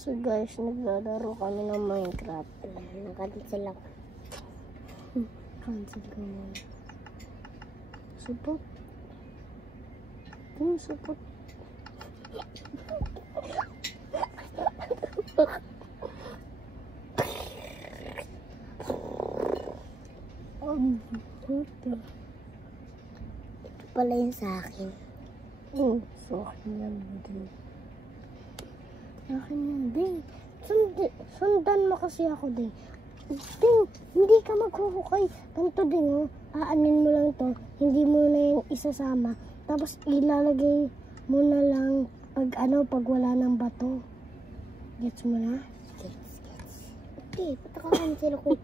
So guys, naglalaro kami ng Minecraft. Nakancel ako. Cancel ka muna. Support. Team support. Ito pala yung sa akin. So akin yan, buddy. Akin yan, Ding. Sundan mo kasi ako, Ding. Ding, hindi ka maghuhukay. Ganito, Ding, oh. Aanin mo lang to. Hindi mo na yung isasama. Tapos ilalagay mo na lang pag wala ng bato. Gets mo na? Gets. Okay, patakacancel ako.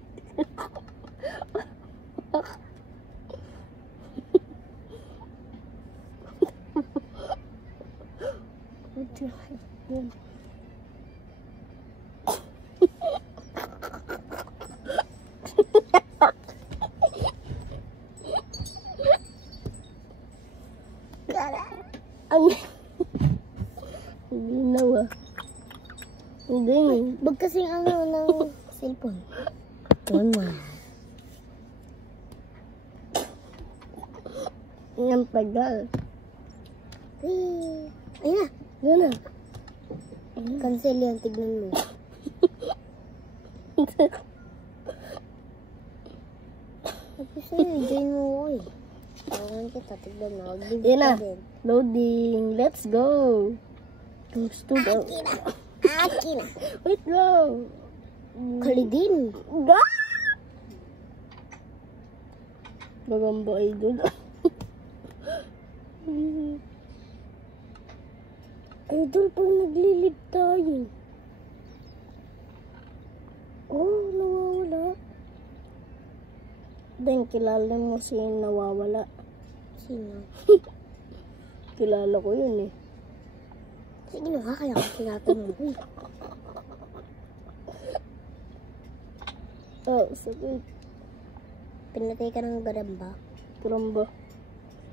What the heck, Ding? Hindi na ba? Hindi. Wag kasing ng cellphone. Tuwan mo. Ang tagal. Ayun na. Yan na. Cancel yan, tignan mo. Sabi sa'yo, join mo ako eh. Tawagan kita, tignan mo. Yan na. Loading. Let's go. Go. Akin. Wait, go. Kalidin. Magamba idol. Idol, pag naglilib tayo. Oh, nawawala. Dahil kilala mo si nawawala. Sino? Kilala ko yun eh. Sige na, kaya ko tinatanong ko eh. Oh, sakit. Pinatay ka ng garamba. Gramba.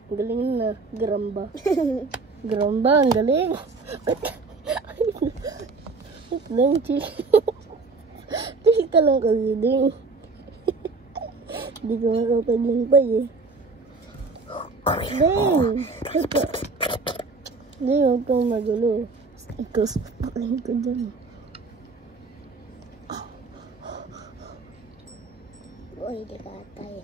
Ang galing na. Gramba. Gramba, ang galing. Wait lang, chill. Chill ka lang kami, Ding. Hindi ko makapaglumpay eh. Ding! Ding, huwag kang magulo. Ikaw sa pakain ko dyan. Uy, di ka atay.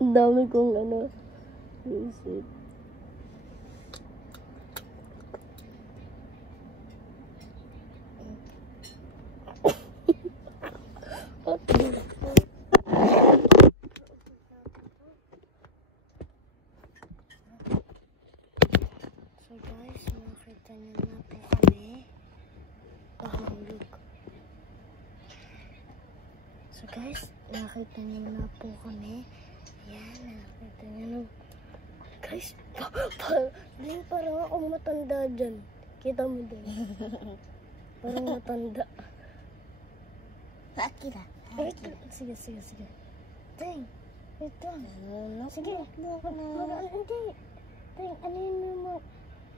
Ang dami kong isip. So guys, nakita niyo na po kami. Pahulog. So guys, nakita niyo na po kami. Ayan, nakita niyo na. Guys, parang akong matanda dyan. Kita mo din. Parang matanda. Akira. Sige. Ding, wait lang. Sige, hindi. Ding, ano yun mo?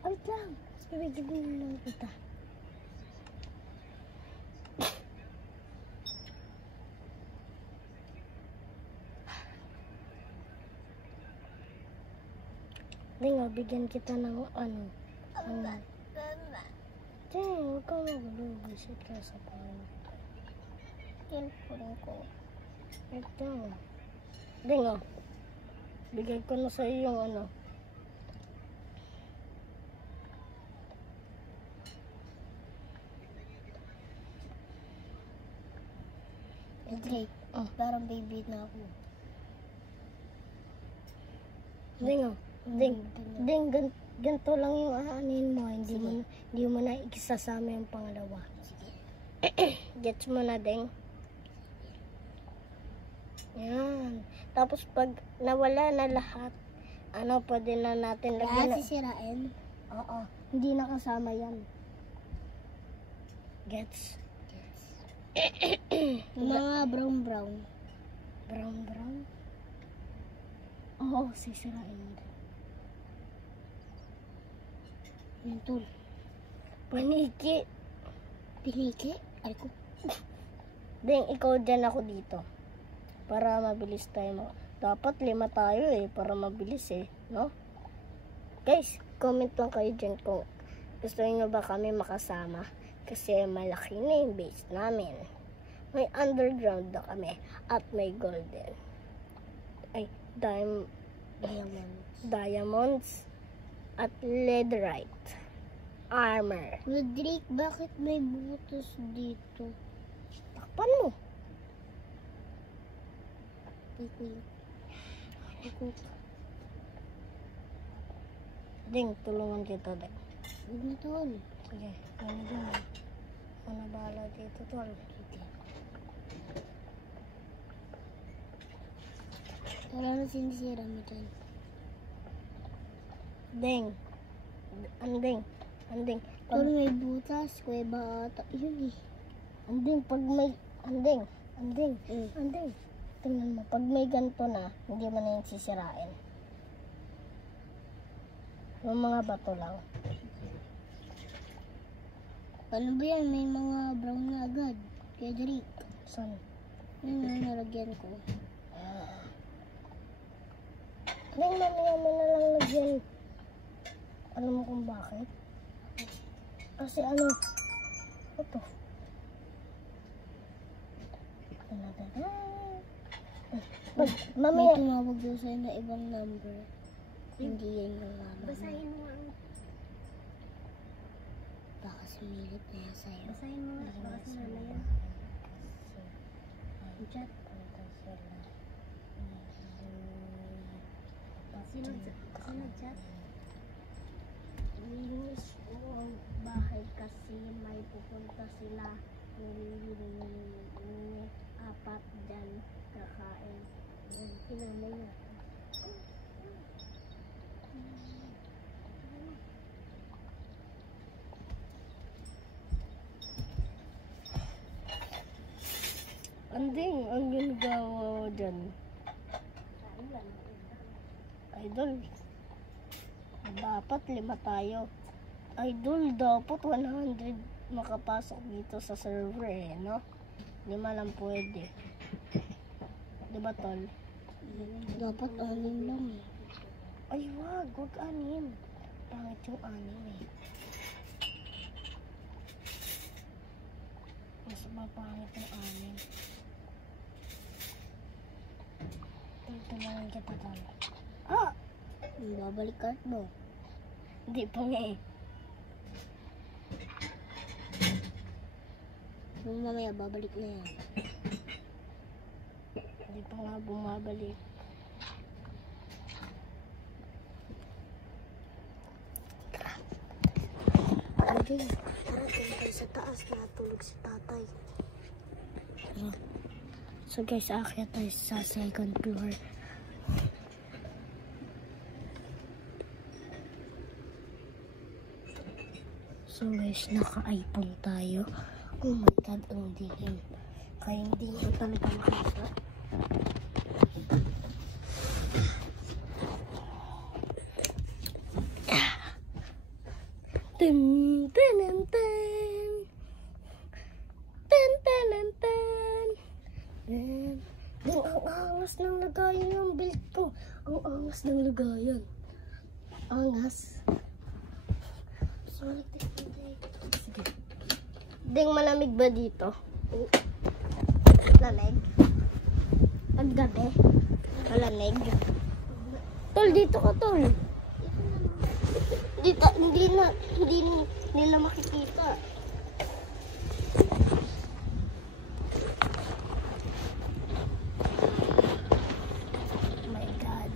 Wait lang. Bibigyan mo lang kita. Ding, bigyan kita ng Ding, huwag kang magulo. Visit ka sa pangalan. Cellphone ko. Ito. Ding, bigay ko na sa iyo yung Drake, parang baby na ako. Ding, ganito lang yung aanin mo. Hindi mo na ikisasama yung pangalawa. Gets mo na, Ding? Yan. Tapos pag nawala na lahat, pwede na natin lagyan. Sisirain? Oo. Hindi na kasama yan. Gets? Yung mga brown. Brown? Oo, sisirain mo din. Yan tol. Paniki. Piniki? Ay ko. Ding, ikaw dyan, ako dito. Para mabilis tayo. Dapat 5 tayo para mabilis no? Guys, comment lang kayo dyan kung gusto niyo ba kami makasama. Kasi malaki na yung base namin. May underground na kami at may golden. Ay, diamonds at leatherite armor. Rodrick, bakit may butas dito? Takpan mo. Ding, tulungan kita, Ding. Huwag na tol. Sige, ano din. Ano bahala dito, tol? Wala na sinisira mo dyan. Ding. Anding. Tol, may butas. Kuya ba ata? Yun Anding, pag may... Anding. Tingnan mo, pag may ganito na, hindi mo na yung sisirain. Yung mga bato lang. Ano ba yan? May mga brown na agad. Kuya Drake. Saan? Yun yung nalagyan ko. Ding, mamaya mo na lang lagyan. Alam mo kung bakit? Kasi ito. May Mamaya. tumawag doon sa'yo na ibang number. Hindi yan yung mama. Basahin mo nga. Baka sumilip na yan sa'yo. Basahin mo nga. Baka si mama yan. Chat. Sino chat? Linis ang bahay kasi may pupunta sila. Apat dyan kakain. Pinamay na. Anding, ang ginagawa dyan. Idol, dapat 5 tayo. Idol, dapat 100 makapasok dito sa server no? 5 lang pwede. Diba, tol? Dapat 6 lang Ay, wag 6. Pangit yung 6 Mas mapangit yung 6. Tulungan kita, tol. Babalik card mo. Hindi pa nga Nung mamaya babalik na yan. Hindi pa nga bumabalik. Okay, parating tayo sa taas. Natulog si tatay. So guys, aakyat tayo sa 2nd floor. So guys, naka-iPhone tayo. Oh my god, ang dilim. Kaya hindi nyo talaga makita. Ten, ten, ten. Ten, ten, ten. Ten. Ang angas ng lagayan yung build ko. Ang angas ng lagayan. Angas. Sige. Ding, malamig ba dito? Lamig? Paggabi? Malamig? Tol, dito ka, tol. Dito, hindi na makikita. Oh my God.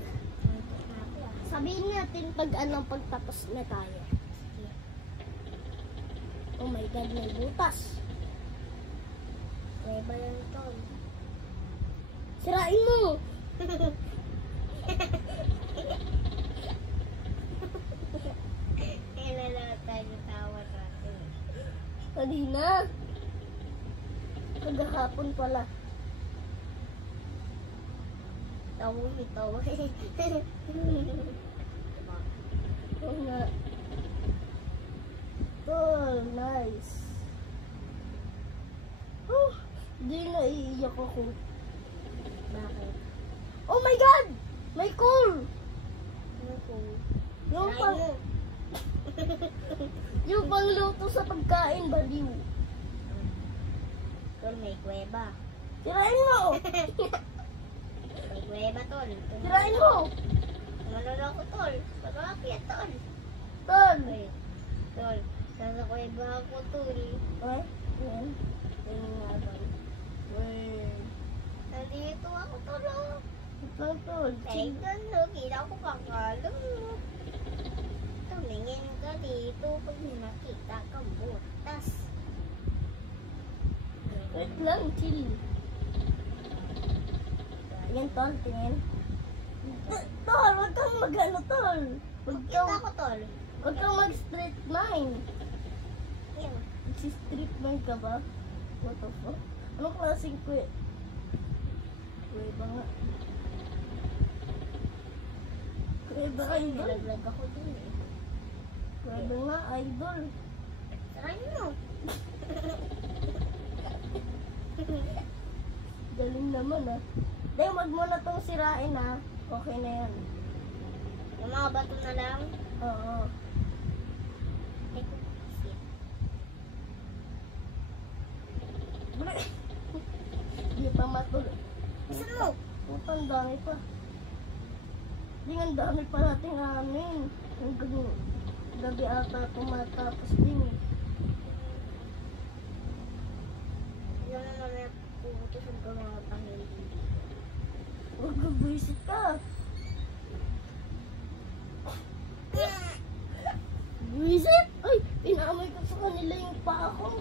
Sabihin natin pagtapos na tayo. Oh my God, may butas. May ba yan, tol? Sirain mo! Kailan tayo tawa natin. Kanina. Kagahapon pala. Tawi. Oo nga. Tol, nice. Oh, di naiiyak ako. Bakit? Oh my God! May cool! Ano po? Yung Try pang, mo. yung pangluto sa pagkain, baliw. Tol, may kuweba. Sirain mo! May kuweba, tol. Sirain mo! Malala ko, tol. Pag-akyat, tol. Tol! Wait. Tol, nasa kuweba ako, tol. Ay, yan. Yan nga ba? Wait. Nandito ako, tol. Oh. Ito, tol. Ay, ganda. Kita ko pangalan mo. Tumingin ka dito pag may nakita kang butas. Wait lang, chill. Yan, tol, tingin. Tol, wag kang mag-ano, tol. Wag Kita kang, ko, tol. wag kang mag-street mind. Yan. Si-street mind ka ba? What the fuck? Anong klaseng kwe? Kwe ba nga? Kwe ba idol? Nalaglag ako dun eh. Kwe ba nga idol? Try mo. Galing naman ah. Dahil wag mo na tong sirain ah. Okay na yan. Yung mga bato na lang. Oo. Ay, shit. Di pa matuloy. Saan mo? Putang dami pa. Di nga ang dami pa nating amin. Hanggang gabi ata tumatapos din eh. Yung naman na pumunta sa mga pangilin. Huwag gagwisit ka. Visit? Ay, pinaamoy ko sa kanila yung paa ko.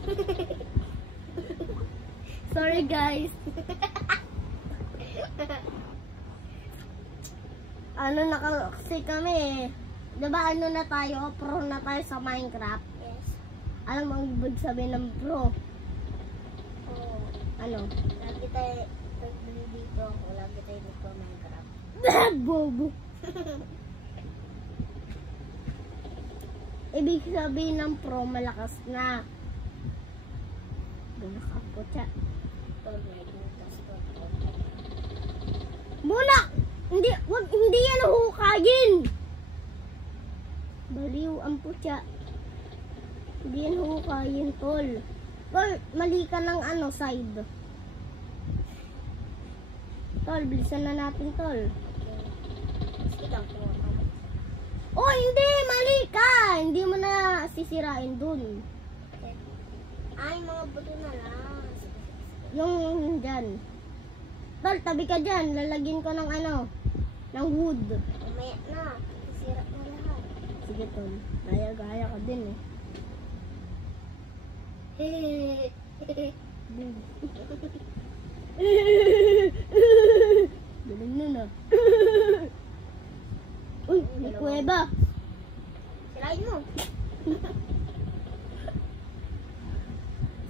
Sorry guys. Ano na kasi kami eh. Diba ano na tayo? Pro na tayo sa Minecraft. Yes. Alam mo ang ibig sabihin ng pro? Oo. Ano? Lagi tayo, pag dito ako, lagi tayo dito Minecraft. Bobo. Ibig sabihin ng pro malakas na. Gano'n ka po siya. Tol, may butas ko. Muna! Hindi yan hukayin! Baliw ang putya. Hindi yan hukayin, tol. Tol, mali ka ng ano, side. Tol, bilisan na natin, tol. Sige lang po. Oh, hindi! Mali ka! Hindi mo na sisirain dun. Ay, mga buto na lang. Yung dyan. Tol, tabi ka dyan. Lalagyan ko ng ano, ng wood. Umaya na. Sira na lahat. Sige, tol. Gaya ka din eh. Galing nun ah. Uy, may kuweba. Sirain mo.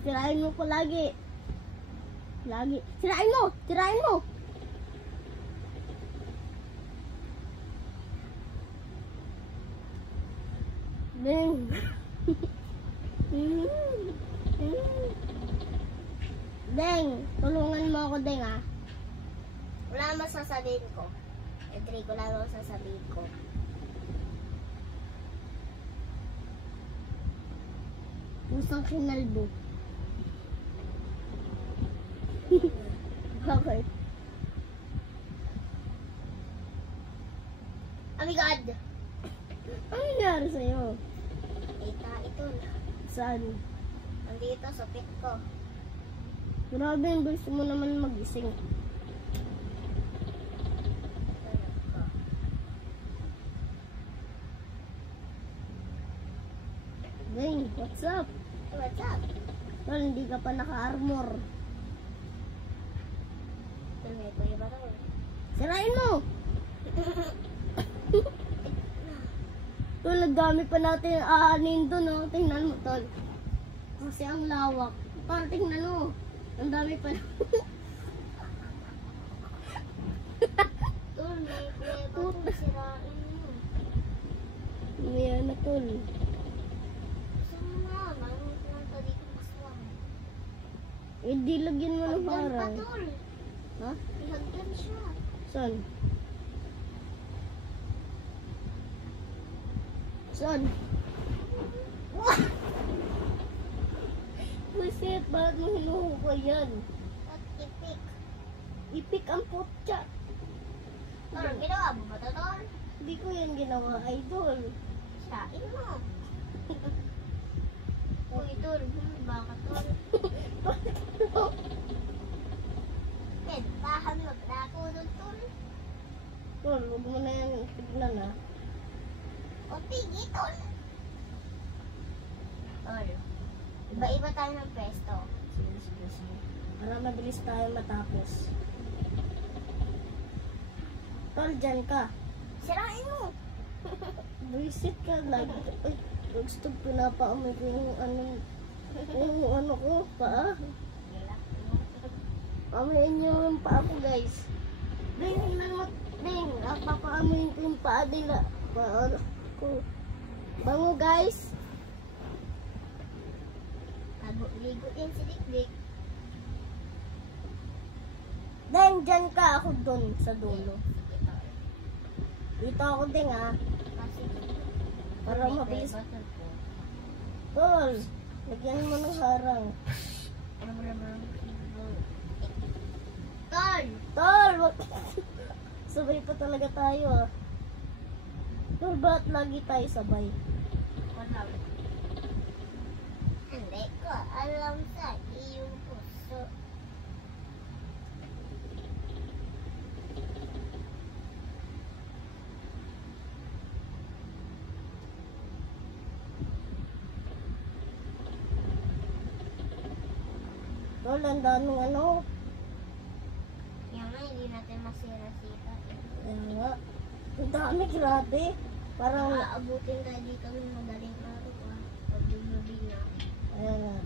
Sirain mo palagi. Lagi. Sirain mo! Sirain mo! Ding. Deng, tulungan mo ako, Deng, ah. Wala naman sasabihin ko. Enrico, wala naman sasabihin ko. Pusang kinalbo. Bakit? Oh my God! Ano nangyari sa'yo? Kita ito. Saan? Nandito sa pit ko. Grabe, yung gusto mo naman magising. Deng, what's up? What's up? Tol, hindi ka pa naka-armor. Ito, may kuya ba ito? Sirain mo! Tol, nagdami pa natin aanin doon, oh. Tingnan mo, tol. Kasi ang lawak. Tol, tingnan mo. Ang dami pa. Tol, may kuweba tol, sirain mo. Umiya na tol. Saan mo na? Mayroon punta dito maswang. Hindi lagyan mo ng Hagdan pa harang. tol. Ha? Ihagdan siya. Saan? Saan? Buset, bakit mo hinuhukay yan? At ipik. Ipik ang putya. Tol, ginawa mo ba ito tol? Hindi ko yan ginawa, idol. Sain mo. Uy tol, baka tol. Tahan mo pa ako nun tol. Tol, huwag mo na yan tignan ha. O tigi tol. Tol, iba-iba tayo ng pwesto. Sige, sige, sige. Para mabilis tayo matapos. Tol, dyan ka. Sirain mo. Visit ka lagi. Ay, gusto pinapaamoy ko yung ano ko, paa. Amoyin niyo yung paa ko, guys. Ding, ding, papaamoyin ko yung paa nila. Paa ko. Bango, guys. Ligo yan si Dikdik. Ding, dyan ka. Ako doon sa dulo. Dito ako ding, ha. Para mabilis. Tol, lagyan mo ng harang. Tol! Tol, wag. Sabay pa talaga tayo, ah. Tol, ba't lagi tayo sabay? Hindi ko alam sa iyong puso. Tol, ang daming ano. Yan nga, hindi natin masira-sira. Ayan nga. Ang dami, grabe. Parang, Aabutin tayo dito ng madaling araw. Pag dumabi na. ayan nga.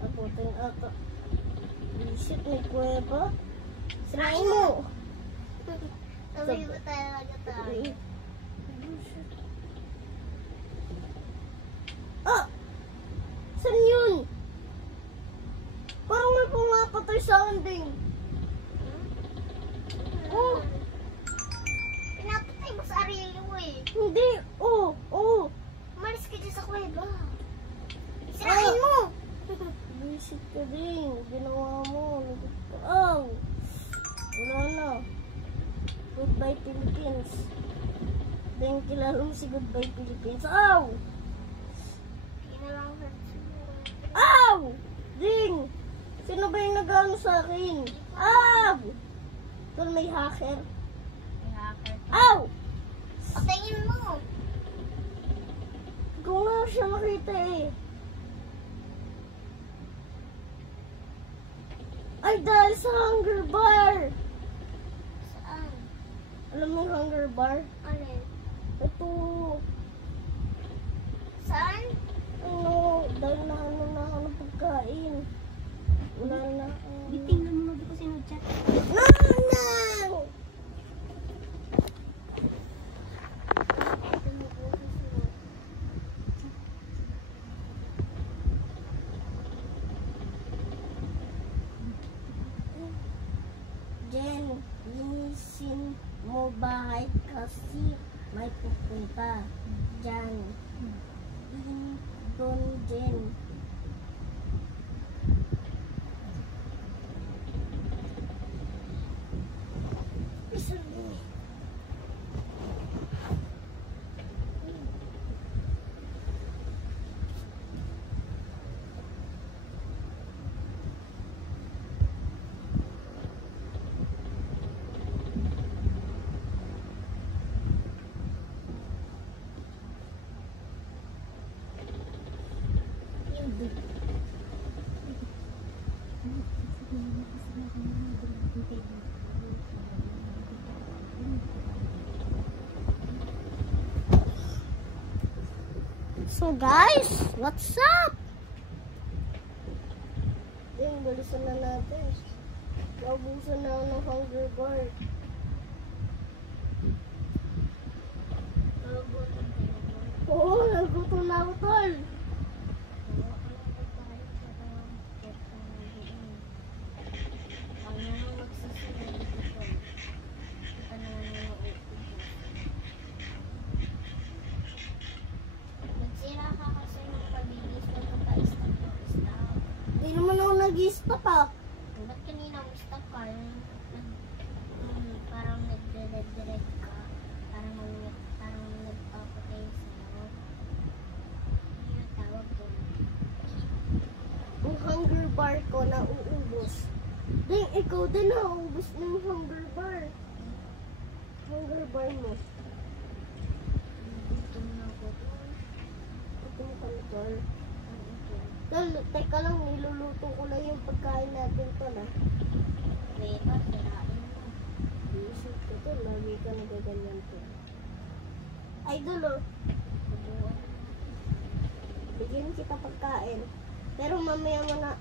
Abutin ata. Shit, may kuweba. Sirain mo. Sabi mo talaga tayo. Ah! Saan yun? Parang may pumapatay sa akin din. Oh! Pinapatay mo sa sarili mo eh. Hindi! Oh! Oh! Umalis ka dyan sa kuweba. Sirain mo! Visit ka din. Ginawa mo. Oh! Wala na. Goodbye Philippines. Then kilala mo si Goodbye Philippines. Ow! Inalang hurt siguro. Ow! Ding! Sino ba yung nag-ano sa akin? Ow! Tol, may hacker. Hacker. Ow! Patayin mo! Ikaw nga siya makita eh. Ay, dahil sa hunger bar. Saan? Alam mo yung hunger bar? Alin? Ito. Saan? Ano, dahil na ano pagkain. Wala na. Bitingnan mo di ko sinudya. No! Jen, linisin mo bahay kasi may pupunta dyan. Doon, Jen. So guys, what's up? bilisan na natin. Naubusan na ako ng hunger bar. Oo, nagutom na ako, tol. Hindi naman ako nag-stop ah. Ba't kanina stop ka? Parang nagdire-direct ka. Parang nagpapatay sa'yo. Ano yung tawag doon? Ang hunger bar ko nauubos. Ding, ikaw din nauubos ng hunger bar. Hunger bar mo. Gutom na ako. Ito mo pala, tol. Tol, teka lang, niluluto ko lang yung pagkain natin, tol ah. Beba, sirain mo. Isip ko, tol, lagi ka nagaganyan, tol. Idol oh, Tubuan. bigyan kita pagkain. Pero mamaya mo na,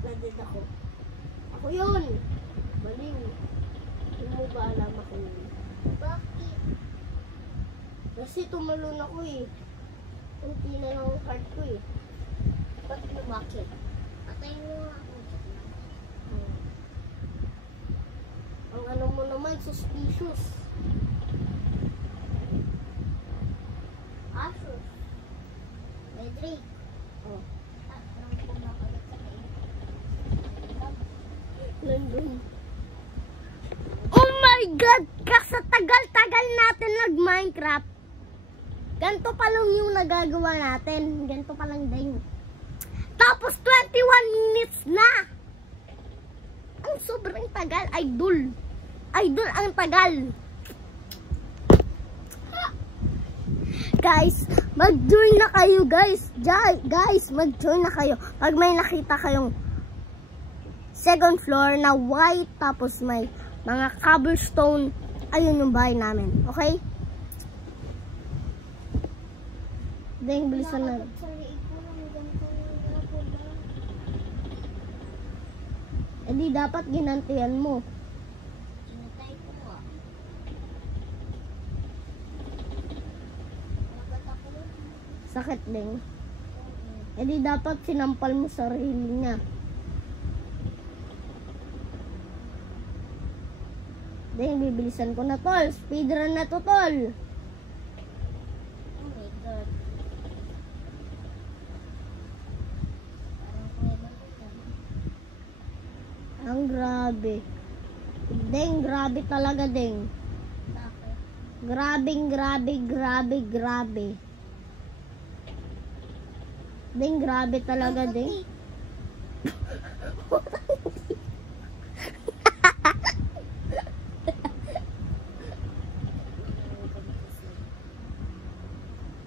nadid ako. Ako yun! Baliw. Hindi mo ba alam ako yun? Bakit? Kasi tumalon ako eh. Kunti na lang ang card ko eh. Ba't lumaki? Patay mo nga ako. Ang ano mo naman, suspicious. Asus. May Drake. Oh, Parang kumakalat sa kayo. nandun. Oh my God! Kasi tagal-tagal natin nag-Minecraft. Ganto pa lang yung nagagawa natin. Ganto pa lang din. Tapos 21 minutes na! Ang sobrang tagal. Idol. Idol ang tagal. Guys, mag-join na kayo guys. Guys, mag-join na kayo. Pag may nakita kayong second floor na white, tapos may mga cobblestone, ayun yung bahay namin. Okay? Dahil bilisan na. Sa liig ko lang ganito yung ako lang. Eh di dapat ginantihan mo. Inatay ko ah. Nagat ako. Sakit din. Eh di dapat sinampal mo sarili niya. Dahil bibilisan ko na tol. Speedrun na to tol. Oh my God. Parang kuweba ko yan. Ang grabe. Deng, grabe talaga deng. Bakit? Grabe. Deng, grabe talaga deng.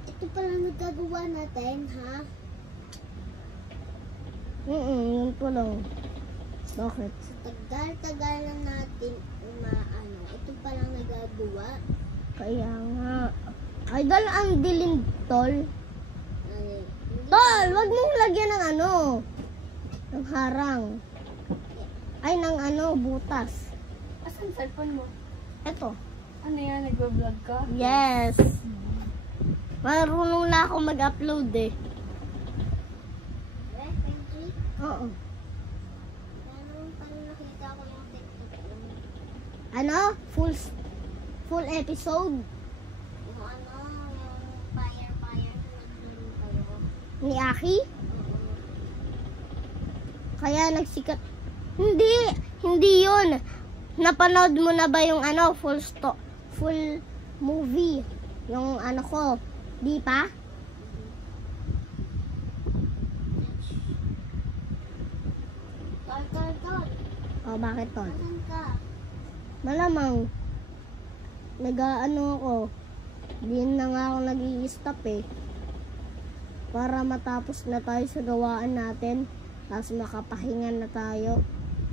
Ito pala nagagawa natin, ha? Yun po lang. Bakit? Tagal-tagal lang natin umaano. Ito palang nagagawa. Kaya nga. Idol, ang dilim tol. Hindi. Tol, wag mong lagyan ng ano. Ng harang. Ay, ng ano, butas. Asan cellphone mo? Eto. Ano yan? Nag-vlog ka? Yes. Marunong na ako mag-upload eh. Oo. Meron pala nakita ko yung TikTok. Ano? Full episode Yung ano, yung fire naglaro kayo. ni Aki. Oo. Kaya nagsikat. Hindi yun. Napanood mo na ba yung ano, full movie? Yung ano ko, di pa? Tol. O, bakit tol? Asan ka? Malamang, nag-ano ako, di na nga ako nag-i-stop eh. Para matapos na tayo sa gawaan natin, tapos makapahinga na tayo.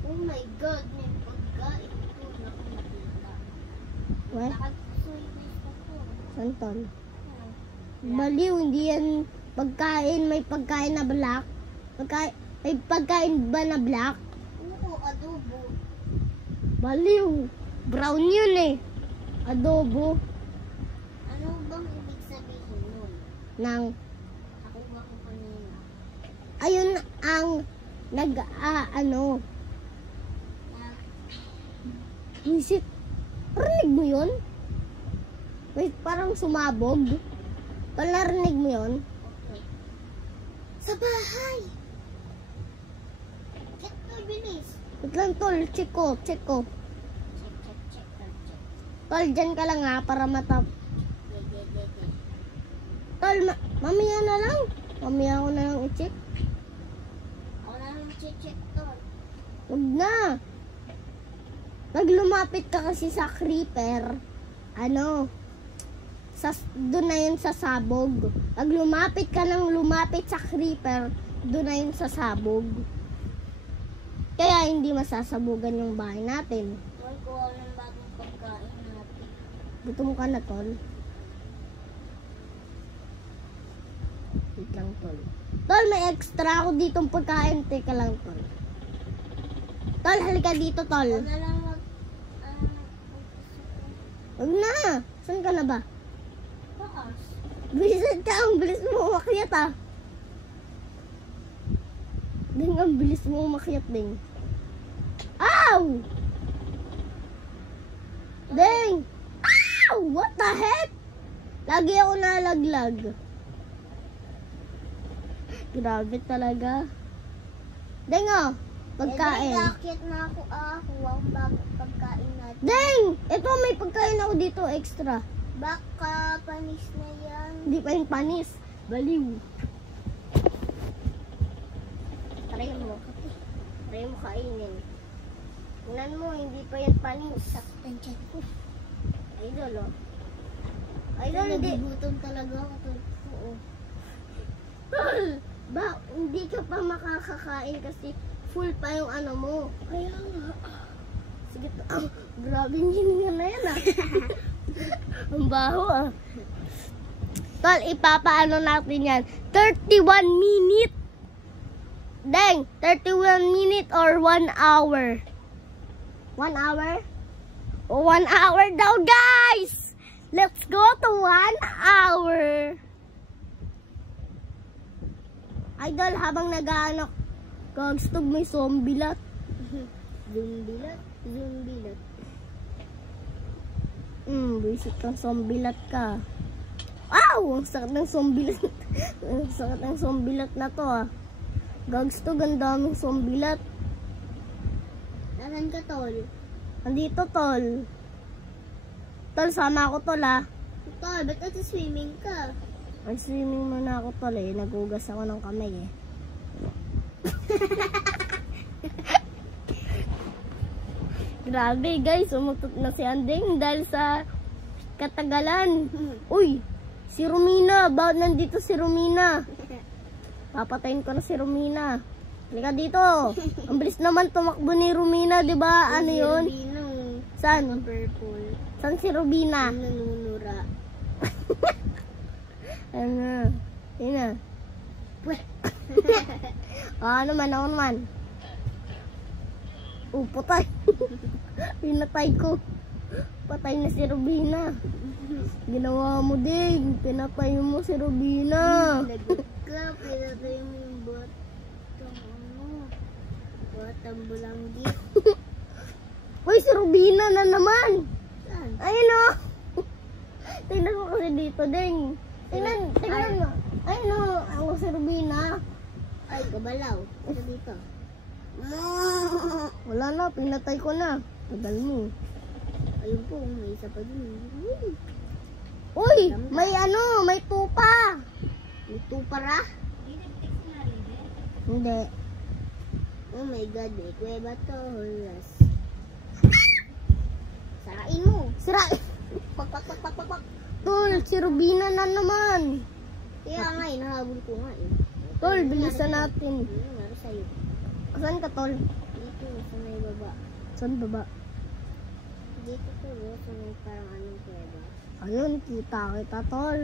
Oh my God, may pagkain ko na nakita. Weh, Nakasuibis ako. saan tol? Baliw, hindi yan pagkain, may pagkain na black. May pagkain ba na black? Oo, adobo. Baliw. Brown yun eh. Adobo. Ano bang ibig sabihin nun? Nang, Nakuha ko kanina. ayun ang Visit. Rinig mo yun? Wait, parang sumabog. Narinig mo yun? Okay. Sa bahay! Get to bilis! Wait lang, tol. Check ko. Check. Tol, dyan ka lang ha, para matap. Yeah. Tol, mamaya na lang. Mamaya ko na lang i-check. Ako na lang check to. Huwag na. Naglumapit ka kasi sa creeper. Doon na yun sa sabog. Pag lumapit ka sa creeper, doon na yun sa sabog. Kaya hindi masasabugan yung bahay natin. Tol, kuha ng bagong pagkain natin. Gutom ka na, tol. Wait lang, tol. Tol, may extra ako ditong pagkain. Teka lang, tol. Tol, halika dito, tol. Ako na lang Huwag na. Saan ka na ba? Bakas. Bilisan ka. Ang bilis mo umakyat, ah. Ding, ang bilis mo umakyat, ding. Ow! Ding! Ow! What the heck? Lagi ako nalaglag. Grabe talaga. Ding, oh. Pagkain. Nakakit na ako. Kuha ang bagong pagkain natin. Ding! Ito, may pagkain ako dito extra. Baka panis na yan. Hindi pa yung panis. Baliw. Try mo kainin. Tingnan mo, hindi pa yan panis. Saktan siya ko. Idol, oh. Idol, hindi. Nagugutom talaga ako. Oo. Tol! Ba, hindi ka pa makakakain kasi full pa yung ano mo. Kaya nga. Sige, grabe yung hininga na yan, ah. Ang baho, ah. Tol, ipapaano natin yan. 31 minute. Dang, 31 minute or 1 hour. 1 hour? 1 hour daw, guys! Let's go to 1 hour. Idol, habang nag-aanak, kagstog may zombilat. Zumbilat. Visit kang zombilat ka. Ow! Ang sakit ng zombilat. Ang sakit ng zombilat na to, ah. Gagstog, ang daming zombilat. Nasaan ka, tol? Andito, tol. Tol, sama ako, tol, ah. Tol, ba't ito swimming ka? Mag-swimming muna ako, tol, eh. Nagugas ako ng kamay, eh. Grabe, guys. Umutot na si Anding dahil sa katagalan. Uy, si Romina. Bakit nandito si Romina? Papatayin ko na si Romina. Halika dito. Ang bilis naman tumakbo ni Romina, di ba? Ano yun? Saan? Purple. Saan si Romina? Nanunura. Ano? Yun na. Ano naman? Patay. Pinatay ko. Patay na si Robina. Ginawa mo din. Pinatay mo si Robina. Lagot ka. Pinatay mo yung batang bulanggi. Uy, si Robina na naman. Saan? Ayun o. Tingnan mo kasi dito, Ding. Tingnan mo. Ayun o. Ako si Robina. Ay, kabalaw. Ito dito. Wala na. Pinatay ko na. Tagal mo. Ayun po, may isa pa dun. Uy, may tupa. May tupara? Hindi. Oh my God, may kuweba to. Sarain mo. Sira. Pak. Tol, si Robina na naman. Kaya nga, hinahabol ko nga eh. Tol, bilisan natin. Ano nangyari sa'yo? Saan ka, Tol? Dito, sa may baba. Saan baba? Dito po, sa may parang anong kuweba. Ayun, kita kita, Tol.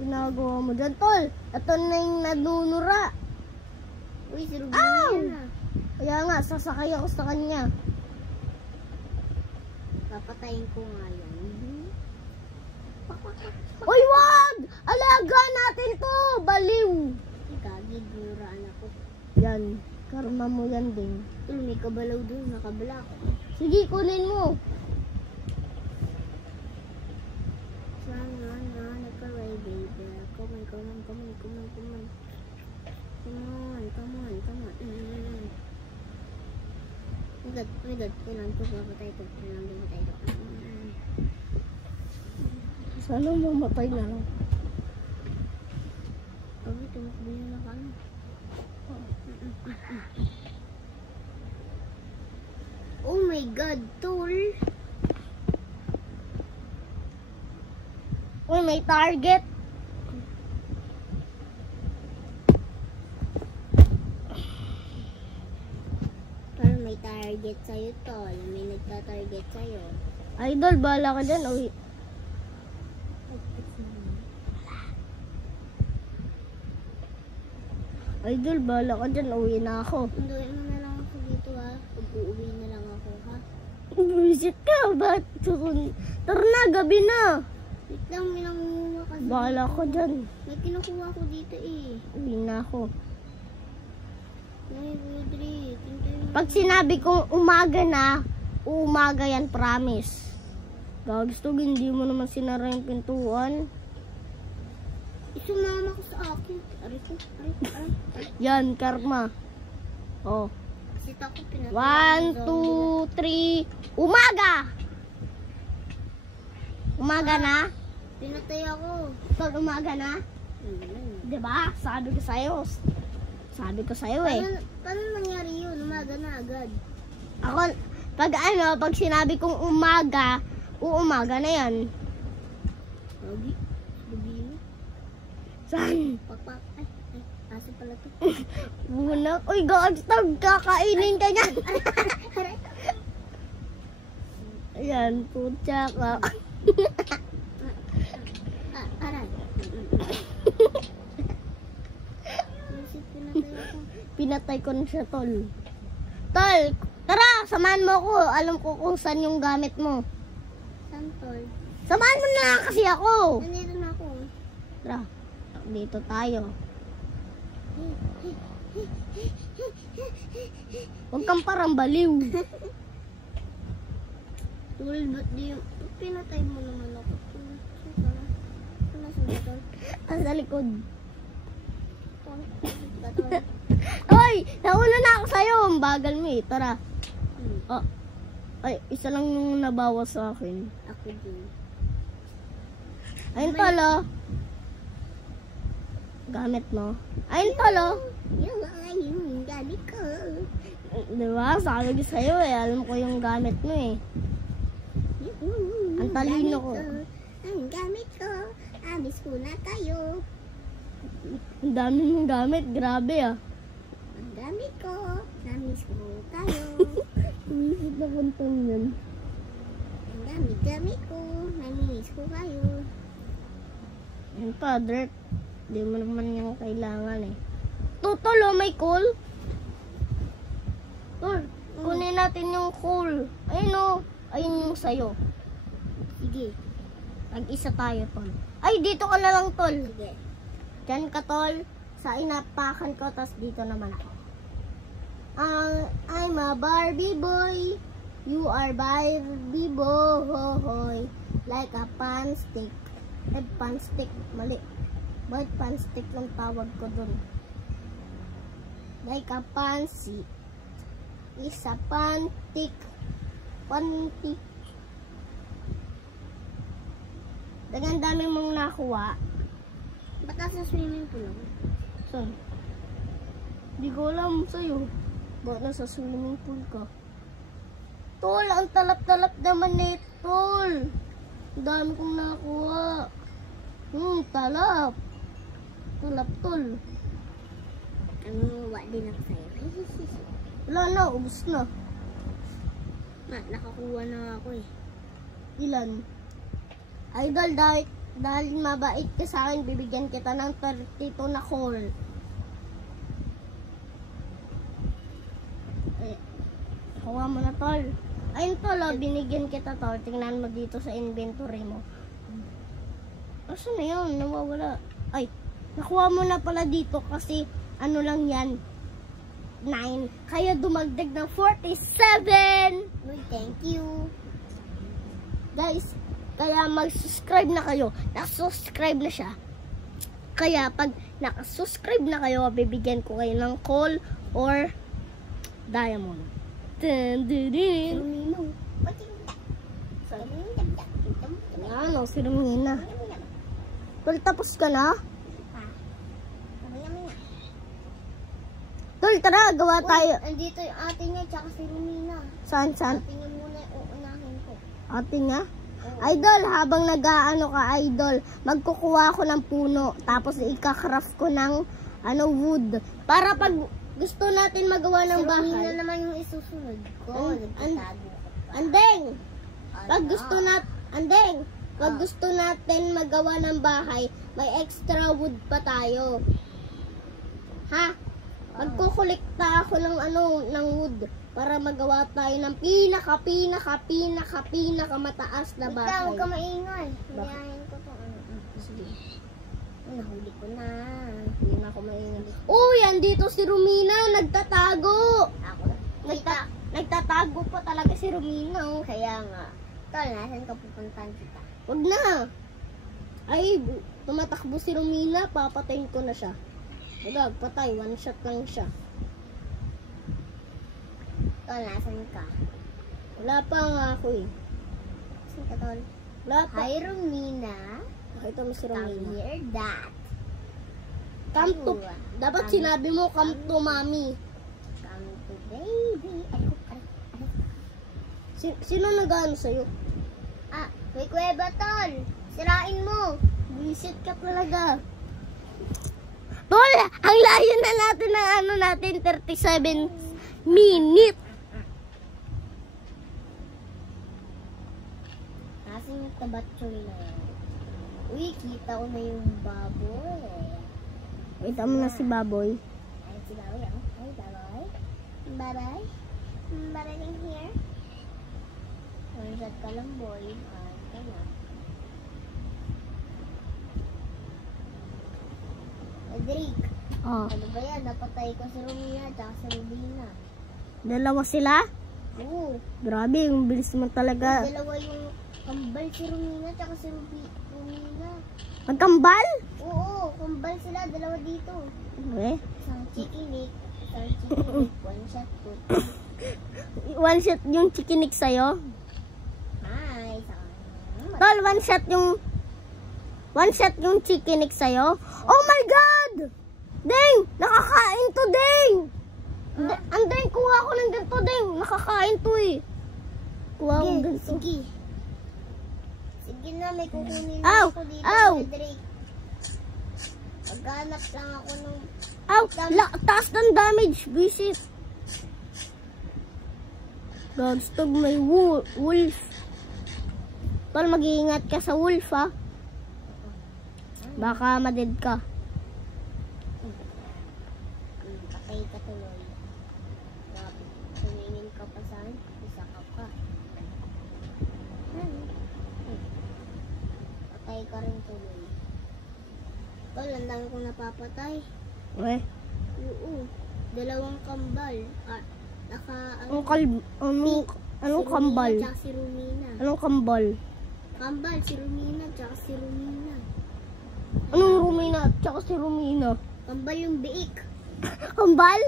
Ginagawa mo dyan, Tol. Ito na yung nadunura. Uy, si Rubina yan ah. Kaya nga, sasakay ako sa kanya. Papatayin ko nga yan. Uy, wag! Alaga natin to! Baliw! Gagi, buraan ako. Yan, karma mo yan din. Tol, may kabalaw doon, nakabala ako. Sige, kunin mo. Sana na, nagka-ray, baby. Come on, come on, come on, come on, come on. Come on, come on, come on. Oh my God, kailangan ko papatay ito. Kailangan ko papatay ito. Sana mamatay na lang. Sabi, tumakbo yun na kami. Oh my God, tol. Uy, may target. Tol, may target sa'yo, tol. May nagta-target sa'yo. Idol, bahala ka dyan. Uy. Idol, bahala ka dyan. Uwi na ako. Unduin mo na lang ako dito ha. Pag-uwi na lang ako ha. Visit ka. Ba't? Tara na, gabi na. Wait lang, may nangunguha kasi. Bahala ko dyan. May kinukuha ko dito eh. Uwi na ako. Ay, Rodri. Pag sinabi kong umaga na, umaga yan, promise. Gusto, hindi mo naman sinara yung pintuan. Isumama ko sa akin. Aray ko, aray. Yan, karma. Oh. Kasi takot pinatay. 1, 2, 3. Umaga! Umaga na? Pinatay ako. Tol, umaga na? Diba? Sabi ko sa'yo eh. Paano nangyari yun? Umaga na agad. Ako, pag sinabi kong umaga, umaga na yan. Lagi? Lubino? Saan? Pakpak. Ay, aso pala to. Bunak. Uy, gagstag, kakainin ka niyan. Ayan, putya ka. Aray. Pinatay ko na siya, tol. Tol, tara, samahan mo ako. Alam ko kung saan yung gamit mo. Saan, tol? Samahan mo na lang kasi ako. Nandito na ako. Tara, dito tayo. Huwag kang parang baliw. Tol, ba't di yung... Pinatay mo naman ako. Saan ka? Sa likod. Tol, tol. Hoy, nauna na ako sa'yo. Ang bagal mo eh. Tara. Oh. Ay, isa lang yung nabawas sa akin. Ako din. Ayun tolo. Gamit mo. Ayun tolo. Yung yung gamit ko. Diba? Sabi ko sa'yo eh. Alam ko yung gamit mo eh. Ang talino ko. Ang gamit ko. Amis ko na kayo. Ang dami mong gamit. Grabe ah. Ang gamit ko. Amis ko kayo. Umisip na kuntong yan. Ang gamit ko. Namiss ko kayo. Yan pa, dirt. Di mo naman yung kailangan eh. Tutol, may coal. Tol, kunin natin yung coal. Ayun o. Ayun yung sayo. Sige. Mag-isa tayo, tol. Ay, dito ka na lang, tol. Sige. Diyan ka, tol. Sa inapakan ko, tas dito naman ako. I'm a Barbie boy. You are Barbie boy. Like a panstick. Eh, panstick. Mali. Bakit panstick lang tawag ko dun? Like a pansy. Is a pantik. Pantik. Dagang dami mong nakuha. Ba't nasa swimming pool ako? Saan? Di ko alam sa'yo. Bakit nasa swimming pool ka? Tol, ang talap-talap naman eh, tol. Ang dami kong nakuha. Talap. Talap, tol. Nangunguha din ako sa'yo. Wala na, ubos na. Nakakuha na ako eh. Ilan? Idol, dahil mabait ka sa akin, bibigyan kita ng 32 na call. Nakuha mo na, tol. Ayun, tol, oh, binigyan kita, tol. Tingnan mo dito sa inventory mo. Asan na yun? Nawawala. Ay, nakuha mo na pala dito kasi ano lang yan. 9. Kaya dumagdag ng 47. Uy, thank you. Guys, kaya mag-subscribe na kayo. Nakasubscribe na siya. Kaya pag nakasubscribe na kayo, bibigyan ko kayo ng coal or diamond. Dun, dun, dun. Lumino. Ano, si Romina. Tol, tapos ka na? Tol, tara, gawa tayo. Andito yung ate niya, tsaka si Romina. Saan? Ate niya muna yung uunahin ko. Ate nga? Idol, habang nag-aano ka, idol, magkukuha ako ng puno, tapos ika-craft ko ng wood. Para pag gusto natin magawa ng Si Romina bahay. naman yung isusunod ko. Nagtatago ka pa. Andeng! Pag Ano? gusto pag gusto natin magawa ng bahay, may extra wood pa tayo. Ha? Magkukolekta ako ng ng wood para magawa tayo ng pinaka mataas na Wait lang, bahay. huwag ka maingay. Bakit? Hiyahin ko to. Sige. Nahuli ko na. Hindi na ako maingay. Uy, andito si Romina, nagtatago. Ako. Nagtatago pa talaga si Romina. Oh. Kaya nga. Tol, nasan ka pupuntahan kita? Wag na. Ay, tumatakbo si Romina, papatayin ko na siya. Wag, patay, one shot lang siya. Tol, nasan ka? Wala pa nga ako eh. Nasan ka, Tol? Wala pa. Hi, Romina. Nakita mo si Come Romina. here, that. Come to, dapat Come. sinabi mo, come to mommy. Come to baby. Ay. Sino nag-ano sa'yo? Ah, may kuweba, Tol. Sirain mo. Visit ka talaga. Tol, ang layo na natin ng natin, 37 minutes. Nasaan yung tabatsoy na yan? Uy, kita ko na yung baboy. Kita mo na si Baboy. Ay, si baboy. Ay, baboy. Baboy. Baboy in here. One shot ka lang, boy. Ka na. Drake, Oh, ano ba yan? Napatay ko si Romina at si Rubina. dalawa sila? Oo. Grabe, yung bilis mo talaga. Dalawa yung kambal si Romina at si Romina. Magkambal? Oo, kambal sila. Dalawa dito. Eh, Isang chikinik. Isang chikinik. One shot ko. one shot yung chikinik sa'yo. Hi. Tol, one shot yung chikinik sa'yo. Oh my God! Ding! Nakakain to, Ding! Andeng, kuha ko ng ganito, Ding. Nakakain to eh. Kuha ko Sige, ganito. sige. Sige na, may kukunin Ow! na ako dito. Ow! Kay Drake. Maghanap lang ako ng... Aw, taas ng damage. Visit. Gagstog may wolf. Tol, mag-iingat ka sa wolf, ha? Baka maded ka. Patay ka tuloy. Tumingin ka pa saan? Isa ka pa. Patay ka rin tuloy. Tol, ang dami kong napapatay. Eh, Oo. Dalawang kambal. anong kambal? Si Romina tsaka si Romina. Anong kambal? Kambal, si Romina tsaka si Romina. Anong Romina at saka si Romina? Kambal yung biik. Kambal?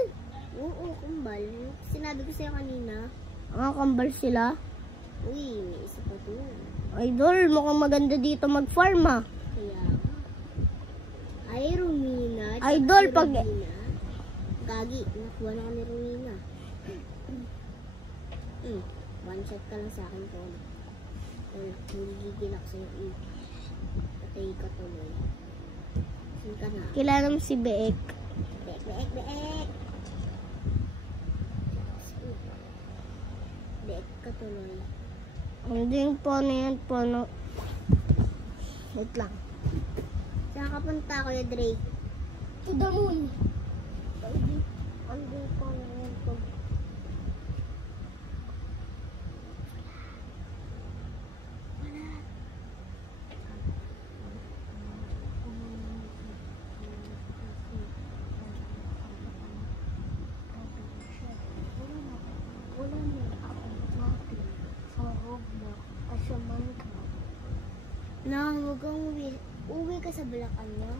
Oo, kambal. Yung sinabi ko sa'yo kanina. Ah, kambal sila? Uy, may isa pa doon. Idol, mukhang maganda dito mag-farm, ha? Kaya nga. Ay, Romina. tsaka Idol, si pag- Romina. Gagi, nakuha na ako ni Romina. One shot ka lang sa akin, Tol. Hindi gigilak sa'yo. Patay ka tuloy. Saan ka na? Kilala mo si Beek. Beek, beek, beek! Beek ka tuloy. Hindi yung pono yan, pono. Wait lang. Saan ka punta, Kuya Drake? To the moon. Andun ko ngayon pag... Wala na ako natin sa Roblox at sa Minecraft. Huwag kang uwi. Uwi ka sa Bulacan mo?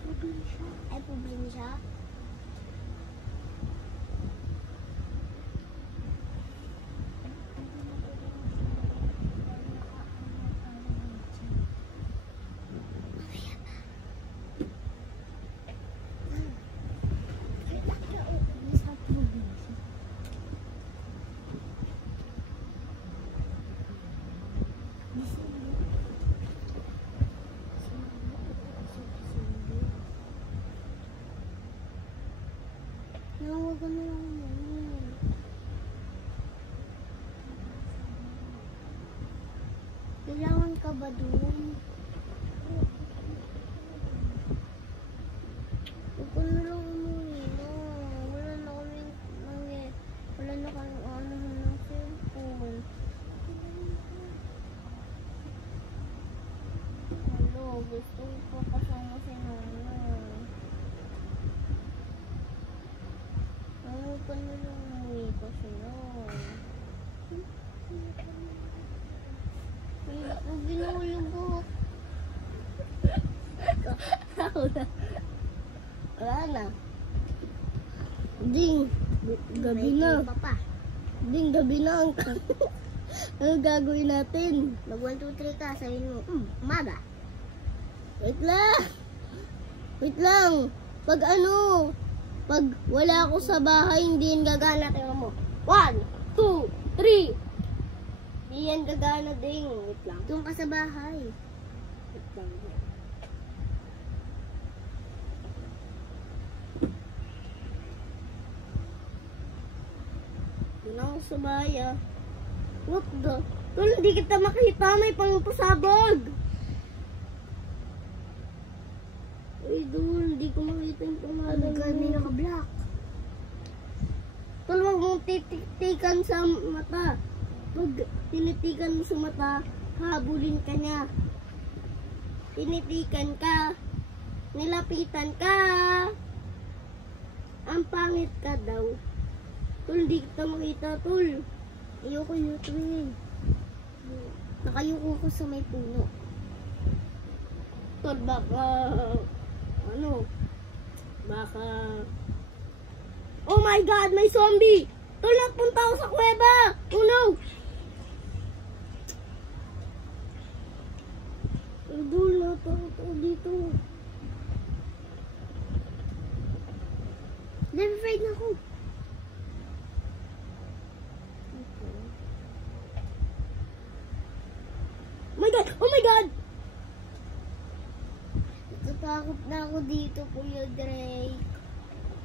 Probinsya. Ay, probinsya? Huwag ka na lang umuwi. Kailangan ka ba doon? Huwag ka na lang umuwi na. Wala na kami ano ng cellphone. Hello, gusto ko kasama si Nana. Huwag ka na lang umuwi kasi na. Huwag binulog ko. Wala na. Ding, gabi na. Papa. Ding, gabi na. Ano gagawin natin? Mag 1, 2, 3 ka, sabihin mo, umaga. Wait lang. Wait lang. Pag wala ako sa bahay, hindi yan gagana. Tingnan mo. 1, 2, 3. Hindi yan gagana, Ding. Wait lang. Doon ka sa bahay. Wait lang. Doon ako sa bahay, ah. What the? Tol, hindi kita makita. May pangpasabog. Uy, doon. Hindi ko makita yung pangalan mo. May naka-block. Tol, huwag mong titikan sa mata. Pag tinitikan mo sa mata, habulin ka niya. Tinitikan ka. Nilapitan ka. Ang pangit ka daw. Tol, hindi kita makita, Tol. Ayoko yun ito eh. Nakayuko ko sa may puno. Tol, baka... Baka... Oh my God! May zombie! Tol, napunta ako sa kuweba! Oh no! Tol, natakot ako dito. Never afraid na ako. Oh my God! Oh my God! Natatakot na ako dito, Kuya Drake.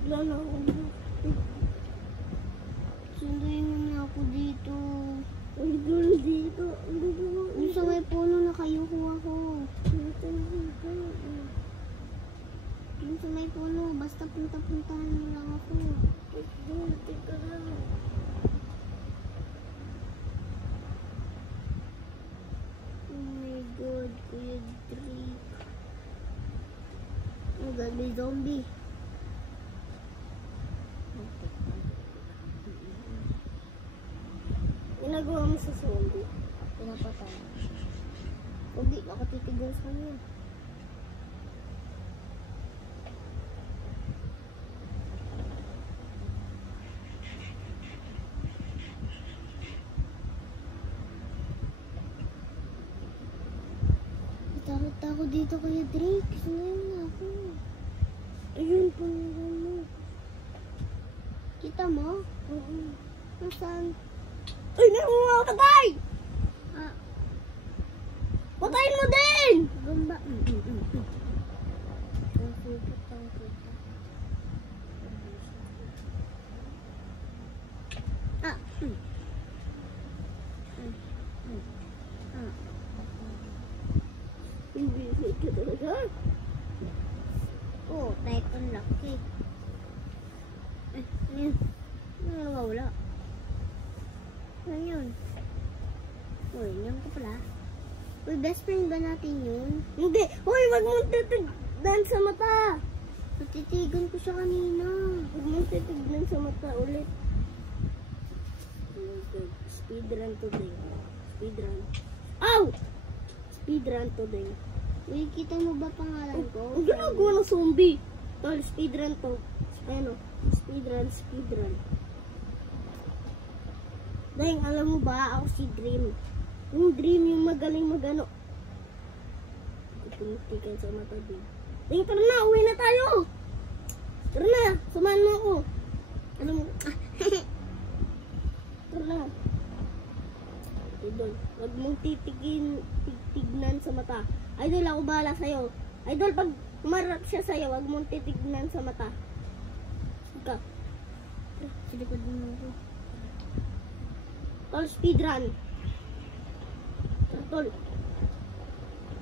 Wala na ako. Sunduin mo na ako dito. Ay, Tol, dito. Yung sa may puno nakayuko ako. Yung sa may puno, basta punta-puntahan mo lang ako. Tol, teka lang. Oh my God, Kuya Drake. Oh God, may zombie. Ginagawa mo sa zombie. Pinapatay. Hindi, nakatitigil sa kanya. Takot ako dito, Kuya Drake. Sunduin mo na ako. Ayun, pangalan mo. Kita mo? Oo. Nasaan? Ay, nakuha! Patay! Ah, Patayin mo din! gamba. Ang supot ang kita. Ah, Hindi ka talaga. oh, type on lucky. Ayun. Wala. Ano yun? Uy, yan ko pala. Uy, best friend ba natin yun? Hindi! Hoy, wag mong titignan sa mata! Natitigan ko siya kanina. Huwag mong titignan sa mata ulit. Speedrun today. Speedrun. Ow! Speedrun today. Uy, kita mo ba pangalan ko? Ang ginagawa ng zombie. Tol, speedrun to. Ano? Speedrun. Dahil alam mo ba, ako si Dream. Yung Dream yung magaling magano. Tumutikan sa mata din. Dahil tara na, uwi na tayo. Tara na, samahan mo ako. Alam mo, tara na. Idol, huwag mong titignan sa mata. Idol, ako bahala sa'yo. Idol, pag umarap siya sa'yo, huwag mong titignan sa mata. Ika. Silikod mo ako. Tol, speedrun. Tol.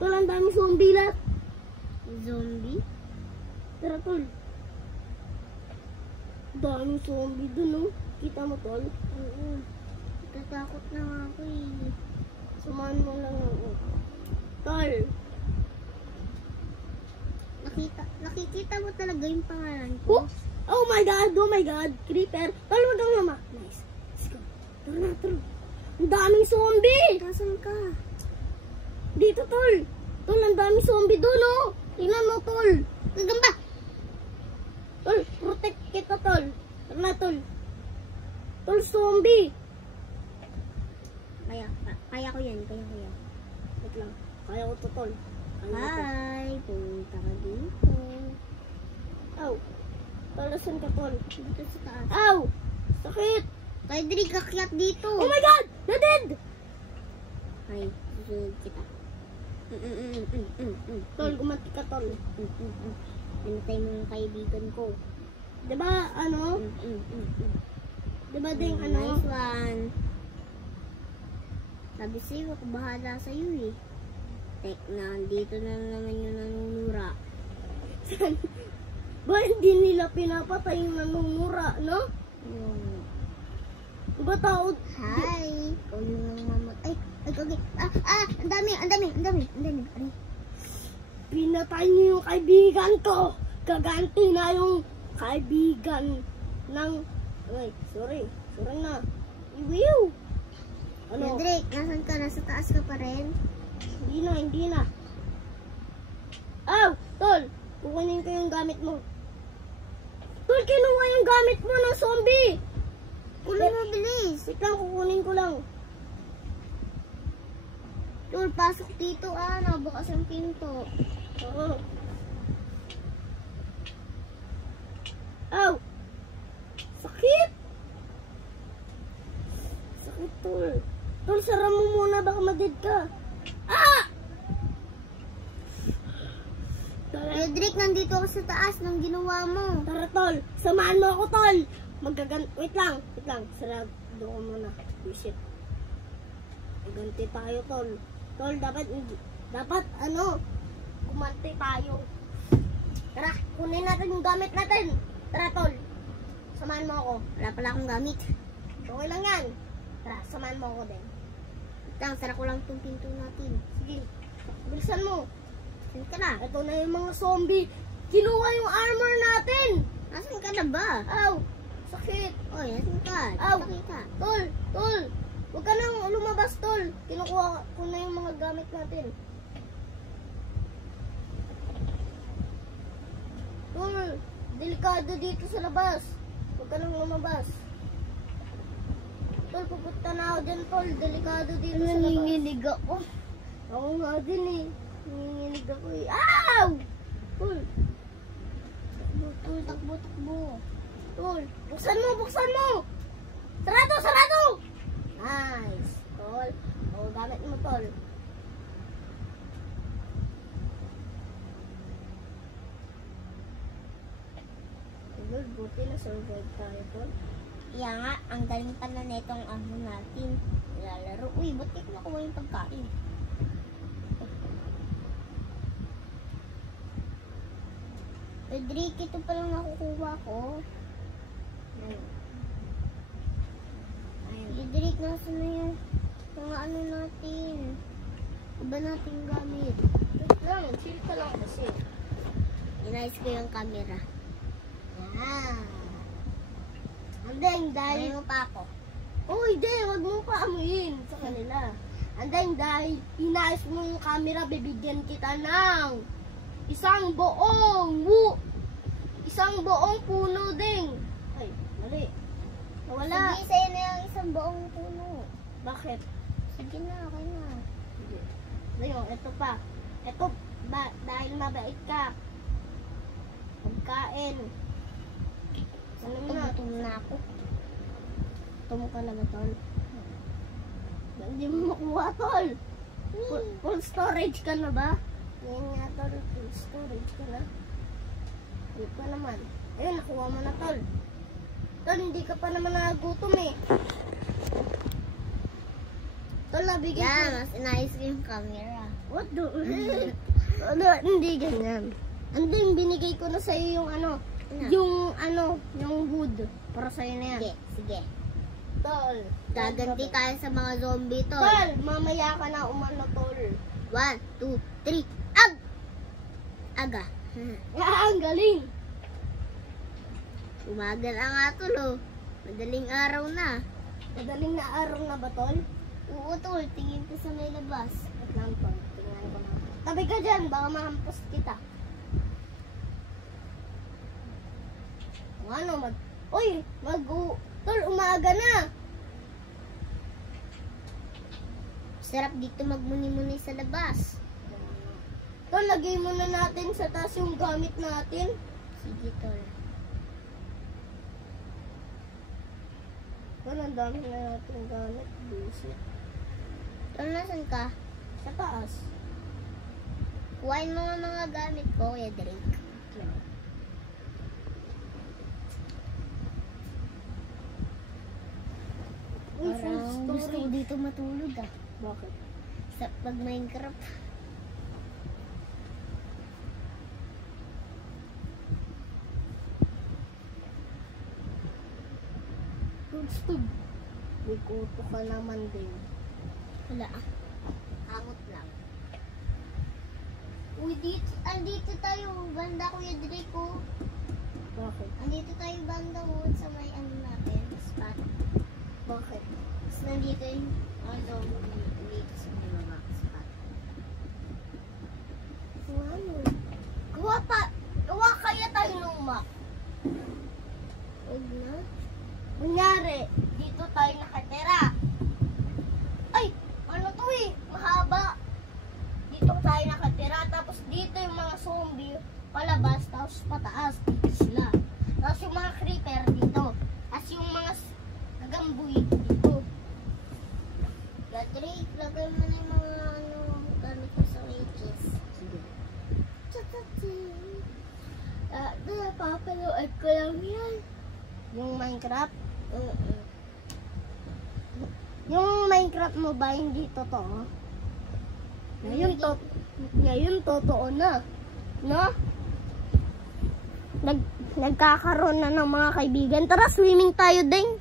Tol, ang dami zombie lahat. Zombie? Tara, Tol. Dami zombie dun, oh. Kita mo, Tol? Oo. Natatakot na nga ako, eh. Sumahan mo lang ako. Tol. Nakikita mo talaga yung pangalan ko? Oh my God. Creeper. Tol, wag kang lama. Nice. Let's go. Tara na, Tol. Ang daming zombie. Nasaan ka? Dito, Tol. Tol, ang daming zombie doon, oh. Tingnan mo, Tol. Gagamba. Tol, protect kita, Tol. Tara na, Tol. Tol, zombie. Kaya ko yan. Wait lang. Kaya ko to, Tol. Hi, punta ka dito. Aw. Tol, saan ka, Tol? Dito sa taas. Aw. Sakit. Kaya diri kakyat dito. Oh my God! Na-dead! Ay, susunod kita. Tol, gumanti ka, Tol. Pinatay mo yung kaibigan ko. Diba, ano? Diba din, ano? Nice one. Sabi sa'yo, ako bahala sa'yo, eh. Tek na, dito na naman yung nanunura. Ba, hindi nila pinapatay yung nanunura, no? Diba tao? Hi! Ikaw yung namamatay. Okay. Ang dami. Pinatay niyo yung kaibigan ko. Gaganti na yung kaibigan ng... Ay, sorry na. Iwiw! Ano? Drake, nasan ka? Nasa taas ka pa rin? Hindi na. Aw! Tol! Kukunin ko yung gamit mo. Tol, kinuha yung gamit mo ng zombie! Kunin mo, bilis! Wait lang, kukunin ko lang. Tol, pasok dito, nabukas yung pinto. Oo. Aw! Sakit! Sakit, Tol. Tol, sara mo muna, baka madid ka. Drake, nandito ako sa taas ng ginawa mo. Tara, Tol. Samahan mo ako, Tol. Wait lang. Sarado ko muna. Shit. Maganti tayo, Tol. Tol, dapat gumanti tayo. Tara, kunin natin yung gamit natin. Tara, Tol. Samahan mo ako. Wala pala akong gamit. Okay lang yan. Tara, samahan mo ako din. Sara ko lang itong pinto natin. Sige, bilisan mo. Saan ka na? Ito na yung mga zombie. Kinuha yung armor natin. Nasaan ka na ba? Aw, sakit. Oy, nasaan ka? Aw, Tol. Huwag ka nang lumabas, Tol. Kinukuha ko na yung mga gamit natin. Tol, delikado dito sa labas. Huwag ka nang lumabas. Tol, pupunta na ako dyan, Tol. Delikado dito sa labas. Nanginginig ako. Ako nga din, eh. Nanginginig ako, eh. Aw! Tol. Takbo. Tol, buksan mo! Sarado! Nice, Tol. O, gamit mo, Tol. Tol, buti na survive tayo, Tol. Kaya nga, ang galing pala netong natin. Lalaro. Uy, ba't di ko nakuha yung pagkain? Drake, ito palang nakukuha ko. Ayun. Drake, nasa na yung mga natin. Iba natin gamit. Wait lang, chill ka lang kasi. Inayos ko yung camera. Yan. Andeng, dahil mo pa ako. Uy, di, wag mo pa amuyin sa kanila. And then, dahil inayos mo yung camera, bibigyan kita ng isang buong puno ding. Ay, mali. Wala. Sige, sa'yo na yung isang buong puno. Bakit? Sige na, okay na. Ngayon, ito pa. Ito, dahil mabait ka. Pagkain. Ano na? Gutom na ako. Gutom ka na ba, tol? Hindi mo makuha, tol. Full storage ka na ba? Yan nga, tol. Full storage ka na. Hindi pa naman. Ayun, nakuha mo na, tol. Tol, hindi ka pa naman nagutom eh. Tol, nabigay ko. Yan, mas inayos ko yung camera. What the? Hindi ganyan. Andun, binigay ko na sa'yo yung ano. Yung wood. Para sa'yo na yan. Sige, sige. Tol. Gaganti tayo sa mga zombie, tol. Tol, mamaya ka na umano, tol. 1, 2, 3, aga. Ang galing. Umaga na nga, tol, oh. Madaling araw na. Madaling na araw na ba, tol? Oo, tol. Tingin ko sa may labas. Wait lang, tol. Tingnan ko na. Tabi ka dyan, baka mahampas kita. Ano, tol, umaga na. Sarap dito magmuni-muni sa labas. Tol, lagay muna natin sa taas yung gamit natin. Sige, tol. Tol, ang dami na natin gamit. Bullshit. Tol, nasan ka? Sa taas. Kuhain mo nga mga gamit ko, Kuya Drake. Uy, full Parang gusto ko storage. dito matulog, ah. Bakit? Sa pag-Minecraft. Gusto. May kuto ka naman din. Wala, ah. Amot lang. Uy, andito tayo, banda, Kuya Drake, oh. Bakit? Andito tayo, banda, oh, sa may ano natin, spot. Bakit? Tapos nandito yung dito sa may mga spot. Ano? Gawa kaya tayo ng map. Huwag na. Kunyari, dito tayo nakatira. Ay, ano to eh? Mahaba. Dito tayo nakatira. Tapos dito yung mga zombie palabas. Tapos pataas. Dito sila. Tapos yung mga creeper dito. Tapos yung mga gagamboy dito. Kuya Drake, lagay mo na yung mga gamit mo sa wages. Sige. Papaload ko lang yan. Yung Minecraft. Yung Minecraft mo ba hindi totoo? Ngayon totoo na. No? Nagkakaroon na ng mga kaibigan. Tara, swimming tayo din.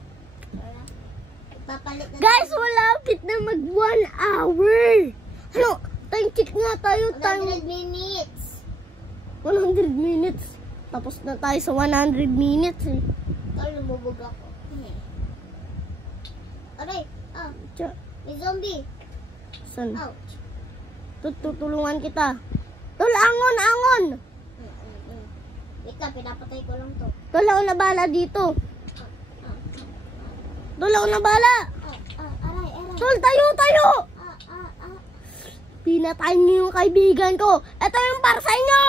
Papalit na. Guys, malapit na mag 1 hour. Ano? Time check nga tayo. 100 minutes. 100 minutes. Tapos na tayo sa 100 minutes eh. Tol, lumubog ako. Aray, may zombie. Saan? Ouch. Tutulungan kita. Tol, angon! Wait lang, pinapatay ko lang to. Tol, ako na bala dito. Tol, ako na bala. Aray. Tol, tayo! Pinatay niyo yung kaibigan ko. Ito yung para sa inyo.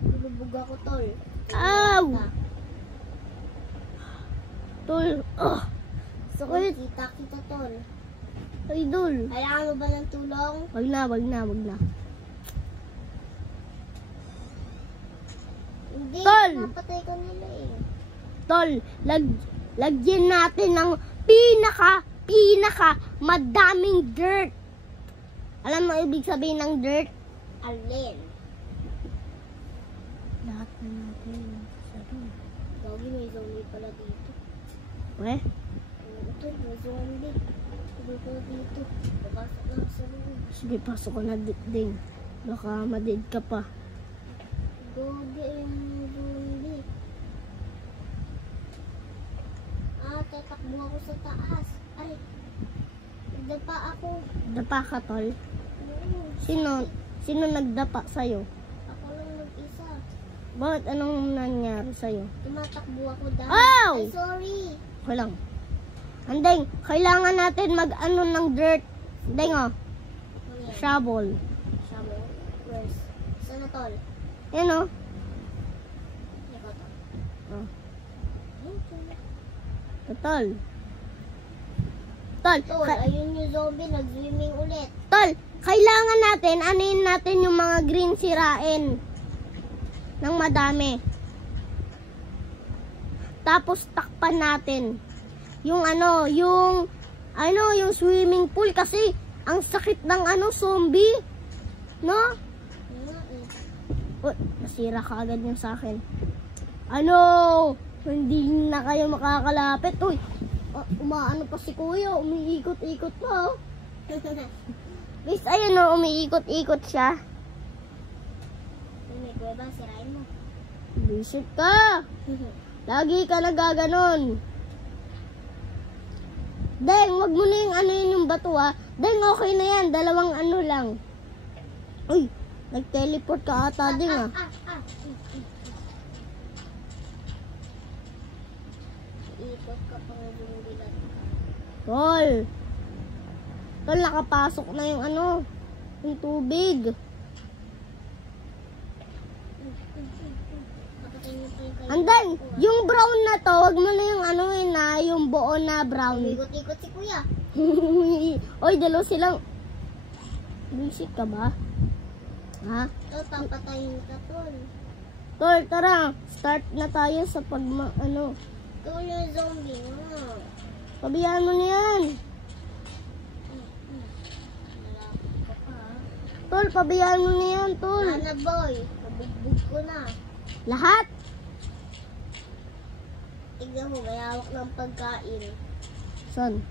Lumubog ako, tol. Ow! Tol, So, Wait. kita, tol. idol. Kailangan mo ba ng tulong? Wag na. Hindi, Tol! napatay ko nila eh. Tol, lagyan natin ng pinaka madaming dirt. Alam mo ibig sabihin ng dirt? Alin? Lahat na natin. Gagi, may zombie pala dito. Eh? Ito, may zombie. Sabi ko dito. Babasok lang sa room. Sige, pasok ko na din. Baka madid ka pa. Gagi yung zombie. Tumakbo ako sa taas. Ay, nagdapa ako. Dapa ka, tol? Oo. Sino nagdapa sa'yo? Ako lang mag-isa. Bakit anong nangyari sa'yo? Tumatakbo ako dahil. Ow! Ay, sorry. Okay lang. Andeng, kailangan natin mag-ano ng dirt. Andeng, oh. Ano yan? Shovel. Shovel. Where's? Saan na, tol? Yan, oh. Ikaw, tol. Oh. Okay. Tol. Tol, Tol, ayun yung zombie. Nag-swimming ulit. tol, kailangan natin, anuin natin yung mga green sirain. Ng madami. Tapos takpan natin. Yung yung swimming pool kasi ang sakit ng zombie. No? Oh, nasira ka agad yung sa akin. Hindi na kayo makakalapit. Uy, umaano pa si kuya, umiikot-ikot pa. Guys, ayun umiikot-ikot siya. May kuweba, sirain mo. Visit ka. Lagi ka nagaganon. Deng, wag mo na yung bato ha. Deng, okay na yan. Dalawang lang. Uy, nag-teleport ka ata din ah. Iikot ka pang bumubilat. Tol. Tol, nakapasok na yung yung tubig. Andan, yung brown na to, wag mo na yung yung buo na brown. Ikot-ikot si kuya. Oy, dalawa silang. Visit ka ba? Ha? Tol, papatayin ka, tol. Tol, tara. Start na tayo sa Tol, yung zombie nga. Pabayaan mo na yan. Malapit ka pa, ha? Tol, pabayaan mo na yan, tol. Ana, boy. Pabugbog ko na. Lahat? Tignan mo, may hawak ng pagkain. Saan?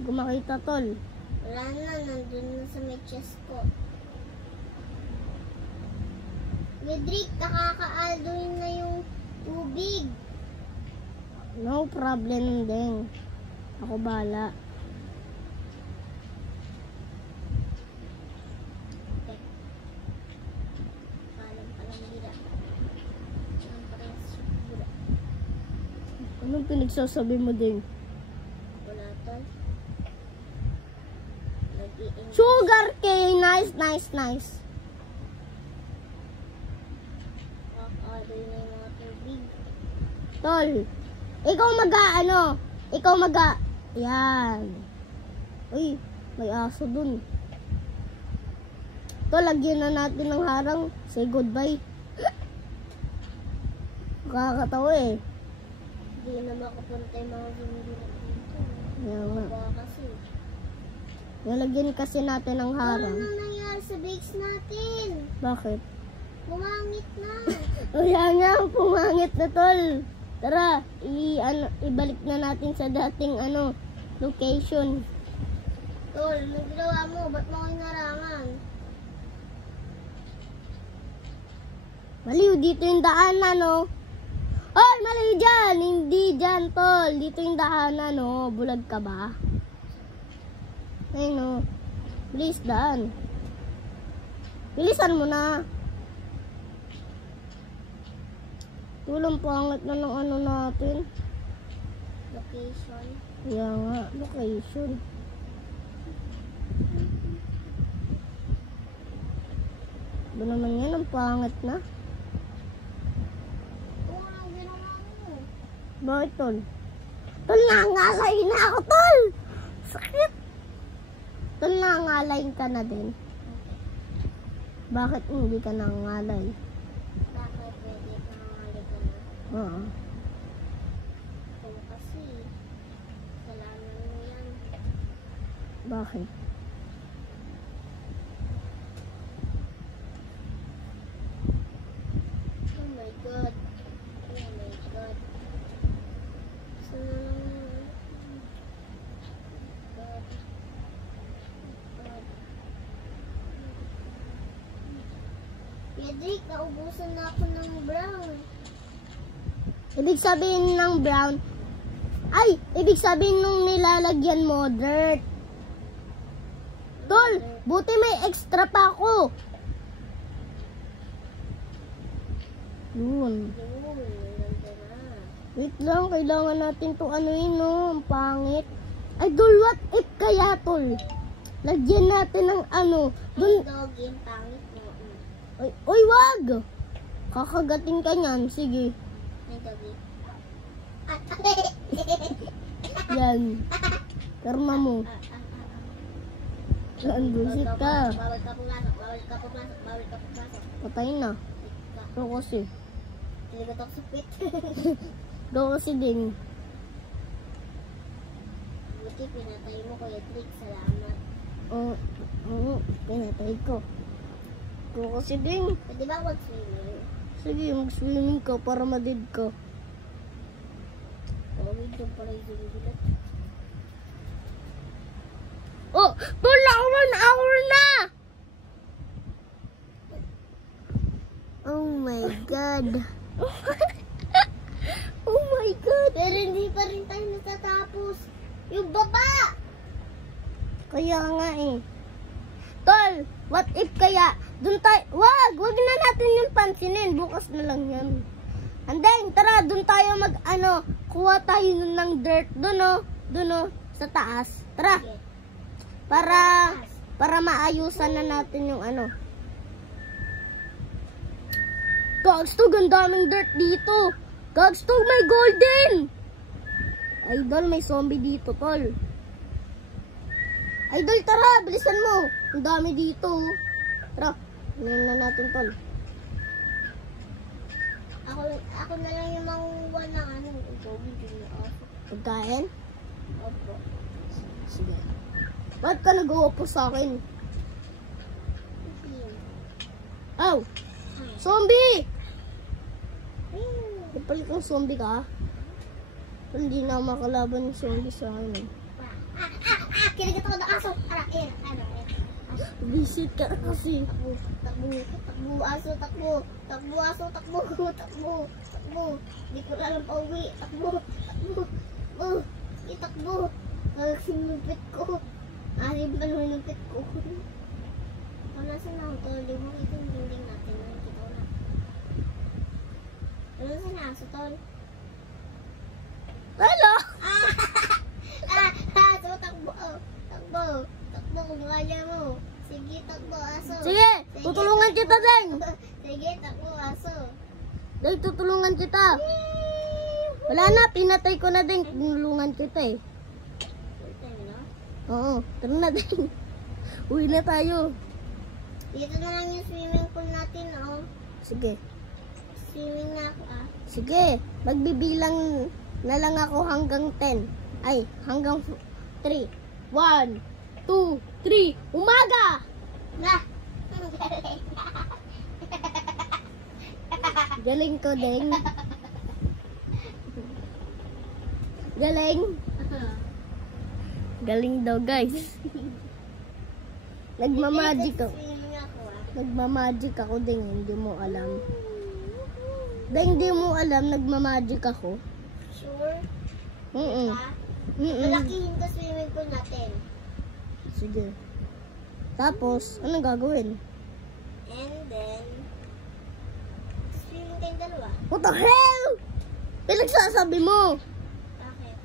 Gumakita, tol. Wala na, nandun na sa may chest ko. Medrick, nakakaaldoin na yung tubig. No problem din. Ako bala. Anong pinagsasabi mo din? Wala, tol. Nag-iing. Sugar cane. Nice, nice, nice. Nakakaaldoin na yung mga tubig. Tol, ikaw yan. Uy, may aso dun. Tol, lagyan na natin ng harang. Say goodbye. Kakatawa eh. Hindi na makapunta yung mga zombie na dito. Yan nga. Baka kasi. Nalagyan kasi natin ng Ano harang. nang nangyari sa bakes natin? Bakit? Pumangit na. O yan nga, pumangit na, tol. Tara, ibalik na natin sa dating location. Tol, anong ginawa mo? Ba't mo ako inarangan? Maliw, dito yung daanan, no? Hoy, mali dyan! Hindi dyan, tol. Dito yung daanan, no? Bulag ka ba? Ayun, no? Bilis, daan. Bilisan mo na. Tulang pangit na ng natin. Location. Kaya nga, location. Ba naman yan, ang pangit na. Oo, anong ginawa mo? Bakit, tol? Tol, nangalay na ako, tol! Sakit! Tol, nangalay ka na din. Bakit hindi ka nangalay? Bakit pwede nangangali ka na? Oo. Oo, kasi kasalanan mo yan. Bakit? Oh my God. Oh my God. Sana naman. God. God. Pedrick, naubusan na ako ng brown. Ibig sabihin ng brown, Ay, ibig sabihin nung nilalagyan mo, dirt. Tol, buti may extra pa ako. Yun. Wait lang, kailangan natin to anuin, no? Ang pangit. Idol, what if kaya, tol? Lagyan natin ng ano. Dun... Dog, yung pangit mo. Uy, wag! Kakagatin ka niyan. Sige. May doggy. Yan. Karma mo. Bullshit ka. Bawal ka pumasok, bawal ka pumasok, bawal ka pumasok. Patay na. Ito kasi. Hindi ko ito supit. Ito kasi din. Buti pinatay mo, Kuya Trick. Salamat. Pinatay ko. Ito kasi din. Pwede ba mag-swimming? Sige, mag-swimming ka para madid ka. Wait yung pala yung sinusulat. Oh, wala 1 hour na! Oh my God. Oh my God. Pero hindi pa rin tayo natatapos. Yung baba! Kaya nga eh. Tol, what if kaya? Dun tayo, wag na natin yung pansinin. Bukas na lang yan. And then, tara, dun tayo kuha tayo ng dirt. Dun sa taas. Tara. Okay. Para maayusan na natin yung ano. Gagstog, ang daming dirt dito. Gagstog, may golden. Idol, may zombie dito, tol. Idol, tara, bilisan mo. Ang dami dito. Tara, ngayon na natin, tol. Ako na lang yung manguha ng ano. Pagkain? Opo. Sige. Ba't ka nag-uupo sa akin? Aw! Zombie! Napalit ng zombie ka? Hindi na makalaban ng zombie sa akin. Kinigat ako ng aso. Visit ka kasi. Takbo, aso, takbo. Takbo, aso, takbo. Takbo. Hindi ko lang pauwi. Takbo. Itakbo. Sinupit ko. Alim pa naman yung pit ko. Nasa na ako, tol. Di mo kita yung building natin. Nakikita ko na. Nasa na aso, tol. Hello! Aso, takbo. Takbo kung kaya mo. Sige, takbo, aso. Sige, tutulungan kita, Deng. Sige, takbo, aso. Deng, tutulungan kita. Wala na, pinatay ko na, Deng. Tutulungan kita eh. Oo, tara na, Deng. Uwi na tayo. Dito na lang yung swimming pool natin, oh. Sige. Swimming na ako, ah. Sige, magbibilang na lang ako hanggang 10. Ay, hanggang 3. 1, 2, 3. Umaga! Na! Galing ko, Deng. Galing. Galing daw, guys. Nagmamagic ako. Swimming ako, ah. Nagmamagic ako, Deng. Hindi mo alam. Deng, hindi mo alam, nagmamagic ako. Sure? Mm-mm. Ha? Mm-mm. Malakihin ka swimming pool natin. Sige. Tapos, anong gagawin? And then, swimming tayong dalawa. What the hell? Pinagsasabi mo? Bakit?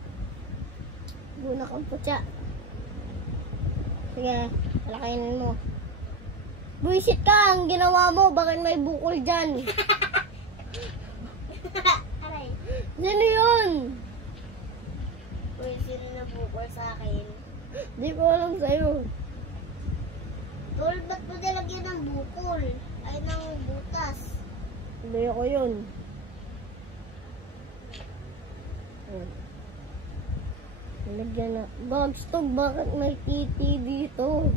Guna kang putya. Sige, palakainin mo. Buisit ka, ang ginawa mo, bakit may bukol dyan? Aray. Sino yun? Uy, sino na bukol sa akin? Di ko alam sa'yo. Tol, ba't mo nilagyan ng bukol? Ay, ng butas. Hindi ako yun. Ayan. Nalagyan na. Gagstog, bakit may titi dito?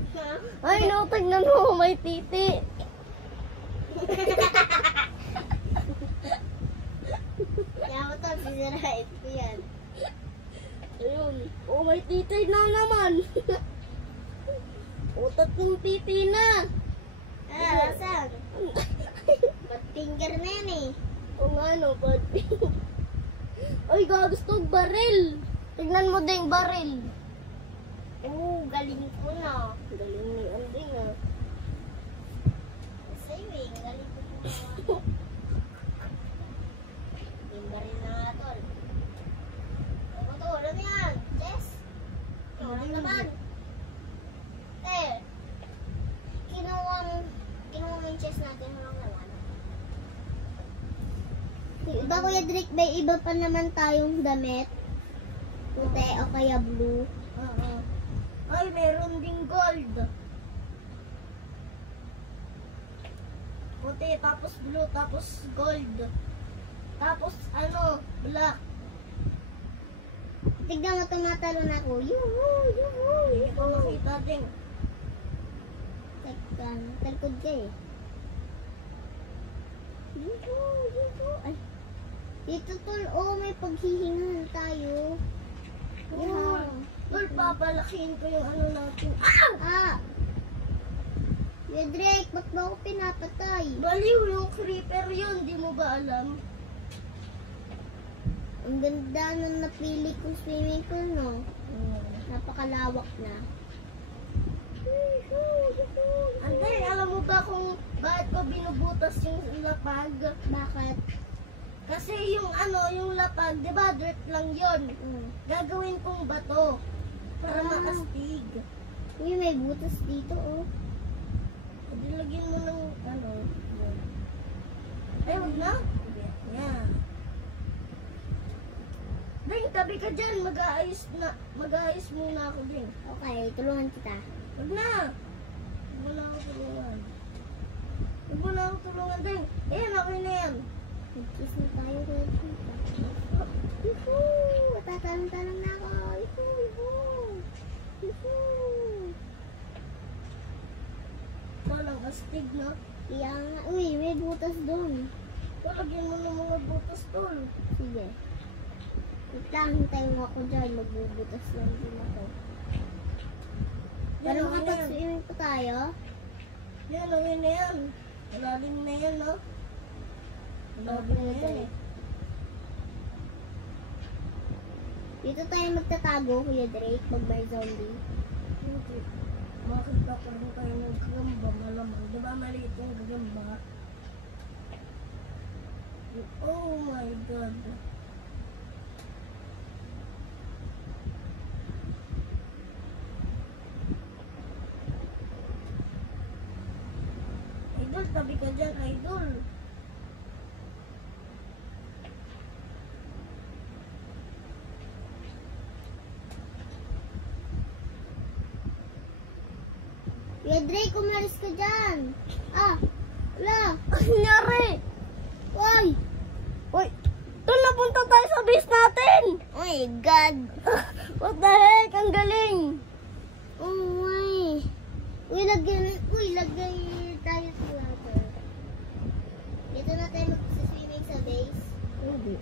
Ay, no, tignan mo, may titi. Kaya mo to, sinirahit ko yan. Ayun. Oh, may titi na naman. O, tatlong titi na. Asan? Ba't finger na yan eh? O nga, no, but... Ay, gagstog, baril. Tignan mo ding baril. Oo, galing ko na. Galing ni Anding ah. Sa'yo eh, galing ko na. Yung baril na nga, tol. Ano to? Ano yan? Chess? Ano naman? Kinuha mo yung chess natin. Walang naman. Iba, Kuya Drake, may iba pa naman tayong damit. Puti o kaya blue. Ay, meron ding gold. Puti, tapos blue, tapos gold. Tapos ano, black. Tignan mo, tumatalon ako. Yuhu! Yuhu! Hindi ko makita din. Teka, talikod ka eh. Yuhu! Yuhu! Ay. Dito, tol. Oh, may paghihingan tayo. Tol, tol, papalakihin ko yung ano natin. Ah! Kuya Drake, ba't ba ako pinapatay? Baliw yung creeper yun, di mo ba alam? Ang ganda nung napili kong swimming pool, no? Napakalawak na. Anday, alam mo ba kung bakit ko binubutas yung lapag? Bakit? Kasi yung ano, yung lapag, di ba dirt lang yon. Gagawin kong bato para makastig. Uy, may butas dito, oh. Dilagyan mo ng ano. Yun. Ay, huwag na. Yan. Ding, tabi ka dyan. Mag-aayos muna ako din. Okay, tulungan kita. Huwag na. Huwag mo na ako tulungan. Huwag mo na ako tulungan, Ding. Ayan, okay na yan. Mag-kiss na tayo, Kuya Drake. Yuhu! Tatalong-talong na ako. Yuhu! Yuhu! Yuhu! Walang astig, no? Kaya nga, uy, may butas doon. Lagyan mo ng mga butas, tol. Sige. Wait lang, hintayin mo ako dyan. Magbubutas lang din ako. Para Yan, makapag-swimming pa tayo. Yan, okay na yan. Malalim na yan, no? Malalim na yan, eh. Dito tayo magtatago, Kuya Drake, pag may zombie. Hindi. Makita ko rin kayo ng gagamba, malamang. Di ba maliit yung gagamba? Oh my God. Idol, tabi ka dyan, idol. Kuya Drake, umalis ka dyan. Ah, wala. Ano nangyari? Uy! Uy, doon napunta tayo sa base natin. Oh my God. What the heck? Ang galing. Oh my. Uy, lagay tayo sa water. Dito na tayo mag-swimming sa base. Hindi.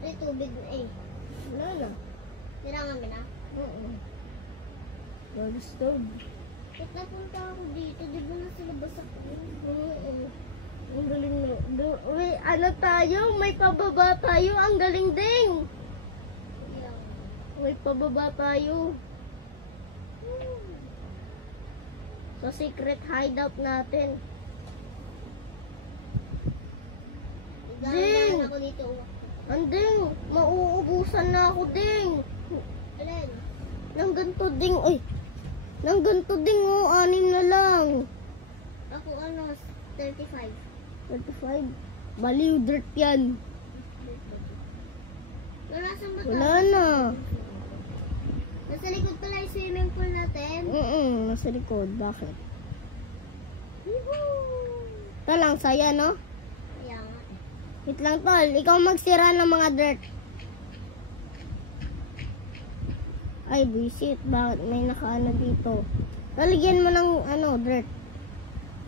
May tubig na eh. Wala na. Nirangan mo na. Oo. Goldstone. Ba't napunta ako dito? Di ba nasa labas ako? Oo. Ang galing na. Uy, ano tayo? May pababa tayo. Ang galing ding. Yeah. May pababa tayo. Sa secret hideout natin. Ding! Ako dito. Anding, mauubusan na ako, ding. Alin? Nang ganito, ding. Uy, nang ganito, ding. Oh, 6 na lang. Ako ano, 35. 35. Baliw, dirt yan. Wala sa mata. Wala na. Nasa likod pala yung swimming pool natin. Nasa likod. Bakit? Woohoo! Ito lang, saya, no? Kaya nga. Wait lang, tol. Ikaw magsira ng mga dirt. Ay, buisit. Bakit may nakaano dito? Taligyan mo ng, dirt.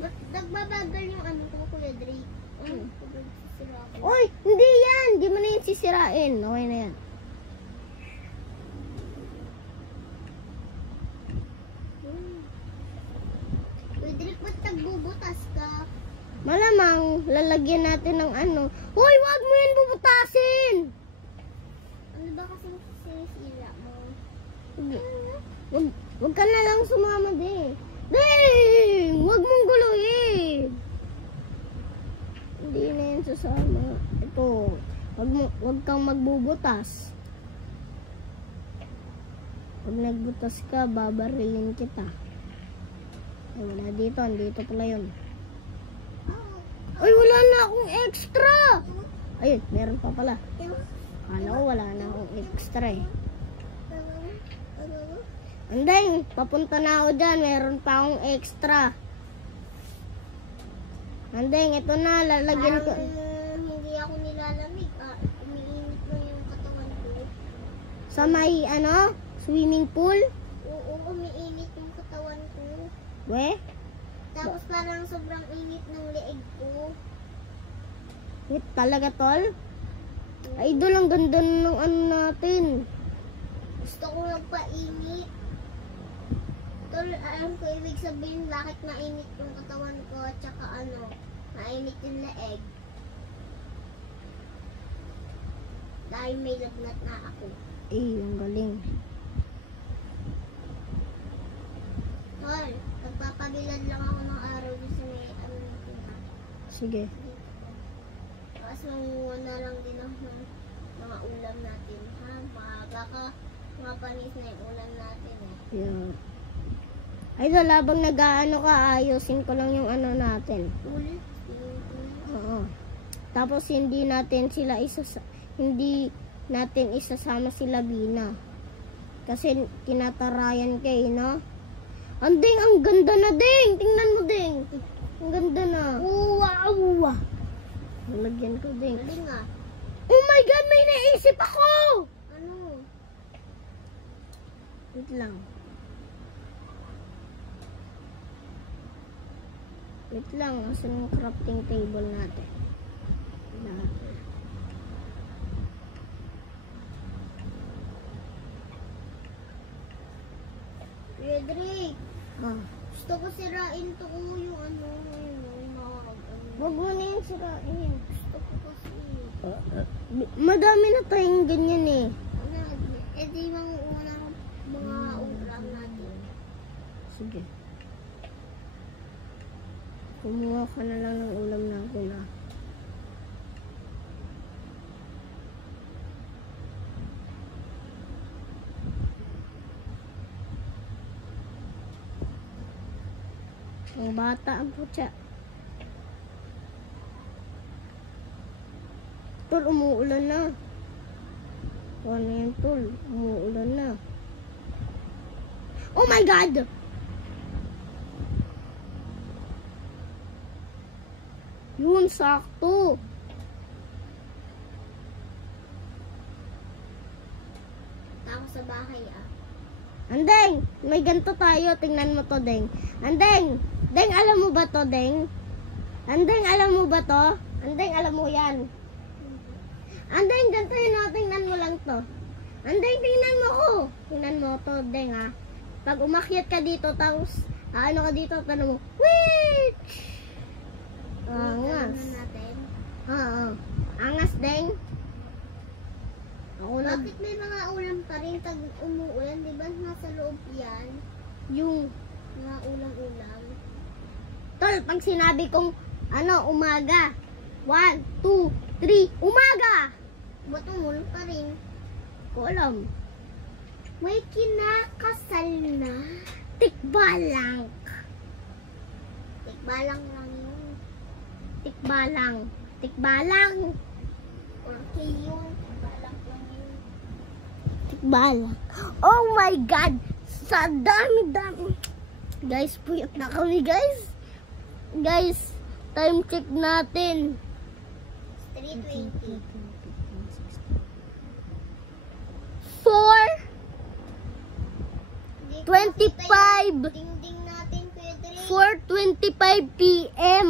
Ba't nagbabagal yung ano ko, Kuya Drake? Sisira ako. Uy, hindi yan. Di mo na yan sisirain. Okay na yan. Kuya Drake, ba't nagbubutas ka? Malamang, lalagyan natin ng ano. Uy, wag mo yan bubutasin! Ano ba kasi sinisira mo? Wag ka na lang sumama din. Ding! Wag mong guluhin. Hindi na yan sasama. Ito, wag kang magbubutas. Pag nagbutas ka, babarilin kita. Ay, wala dito. Andito pala yun. Ay, wala na akong extra. Ayun, meron pa pala. Kala ko wala na akong extra eh. Anday, papunta na ako dyan. Meron pa akong extra. Anday, ito na. Lalagyan ko. Hindi ako nilalamig. Umiinit lang yung katawan ko. Sa may, swimming pool? Oo, umiinit yung katawan ko. We? Tapos parang sobrang init ng leeg ko. Wait, talaga, tol? Idol, ang ganda ng natin. Gusto ko magpainit. Tol, alam ko ibig sabihin bakit mainit yung katawan ko at saka mainit yung leeg. Dahil may lagnat na ako. Ang galing. Tol, nagpapabilad lang ako ng araw dun sa may natin ha. Sige. Tapos manguha na lang din ako ng mga ulam natin ha. Baka mapanis na yung ulam natin eh. Yeah. Idol, habang nag-aano ka, ayusin ko lang yung natin. Ulit? Oo. Tapos hindi natin isasama sila Bina. Kasi tinatarayan kay, no? Anding, ang ganda na, Ding! Tingnan mo, Ding! Ang ganda na. Wow! Nalagyan ko, Ding. Galing nga. Oh my God! May naisip ako! Ano? Wait lang. Wait lang. Asan yung crafting table natin? Lahat. Drake, Gusto ko sirain to yung Wag mo na yung sirain. Gusto ko kasi. Madami na tayong ganyan eh. Di mga ulam natin. Sige. Kumuha ka na lang ng ulam na gula. Ang bata ang putya. Tol, umuulan na. Ano yan, tol? Umuulan na. Oh my God! Yun, sakto. Tapos sa bahay Andeng, may ganito tayo. Tingnan mo to, Deng. Andeng, Deng, alam mo ba to, Deng? Andeng, alam mo ba to? Andeng, alam mo yan. Andeng, ganito yun, tingnan mo lang to. Andeng, tingnan mo ko. Tingnan mo to, Deng, ha. Pag umakyat ka dito, tapos, ka dito, tanong mo, wait! Angas. natin. Oo. Angas, Deng. Ako na. Bakit may mga ulam pa rin pag umuulan? Di ba nasa loob yan? Yung, Mga ulam-ulam. tol, pag sinabi kong, umaga. 1, 2, 3, umaga! Ba't umulan pa rin? Ko alam. May kinakasal na. Tikbalang. Tikbalang lang yun. Tikbalang. Tikbalang. Okay yun. Tikbalang lang yun. Tikbalang. Oh my God! Sa dami-dami. Guys, puyat na kami, guys. Guys, time check natin. 3:20. 4:25. Ding-ding natin, Kuya Dre. 4:25 p.m.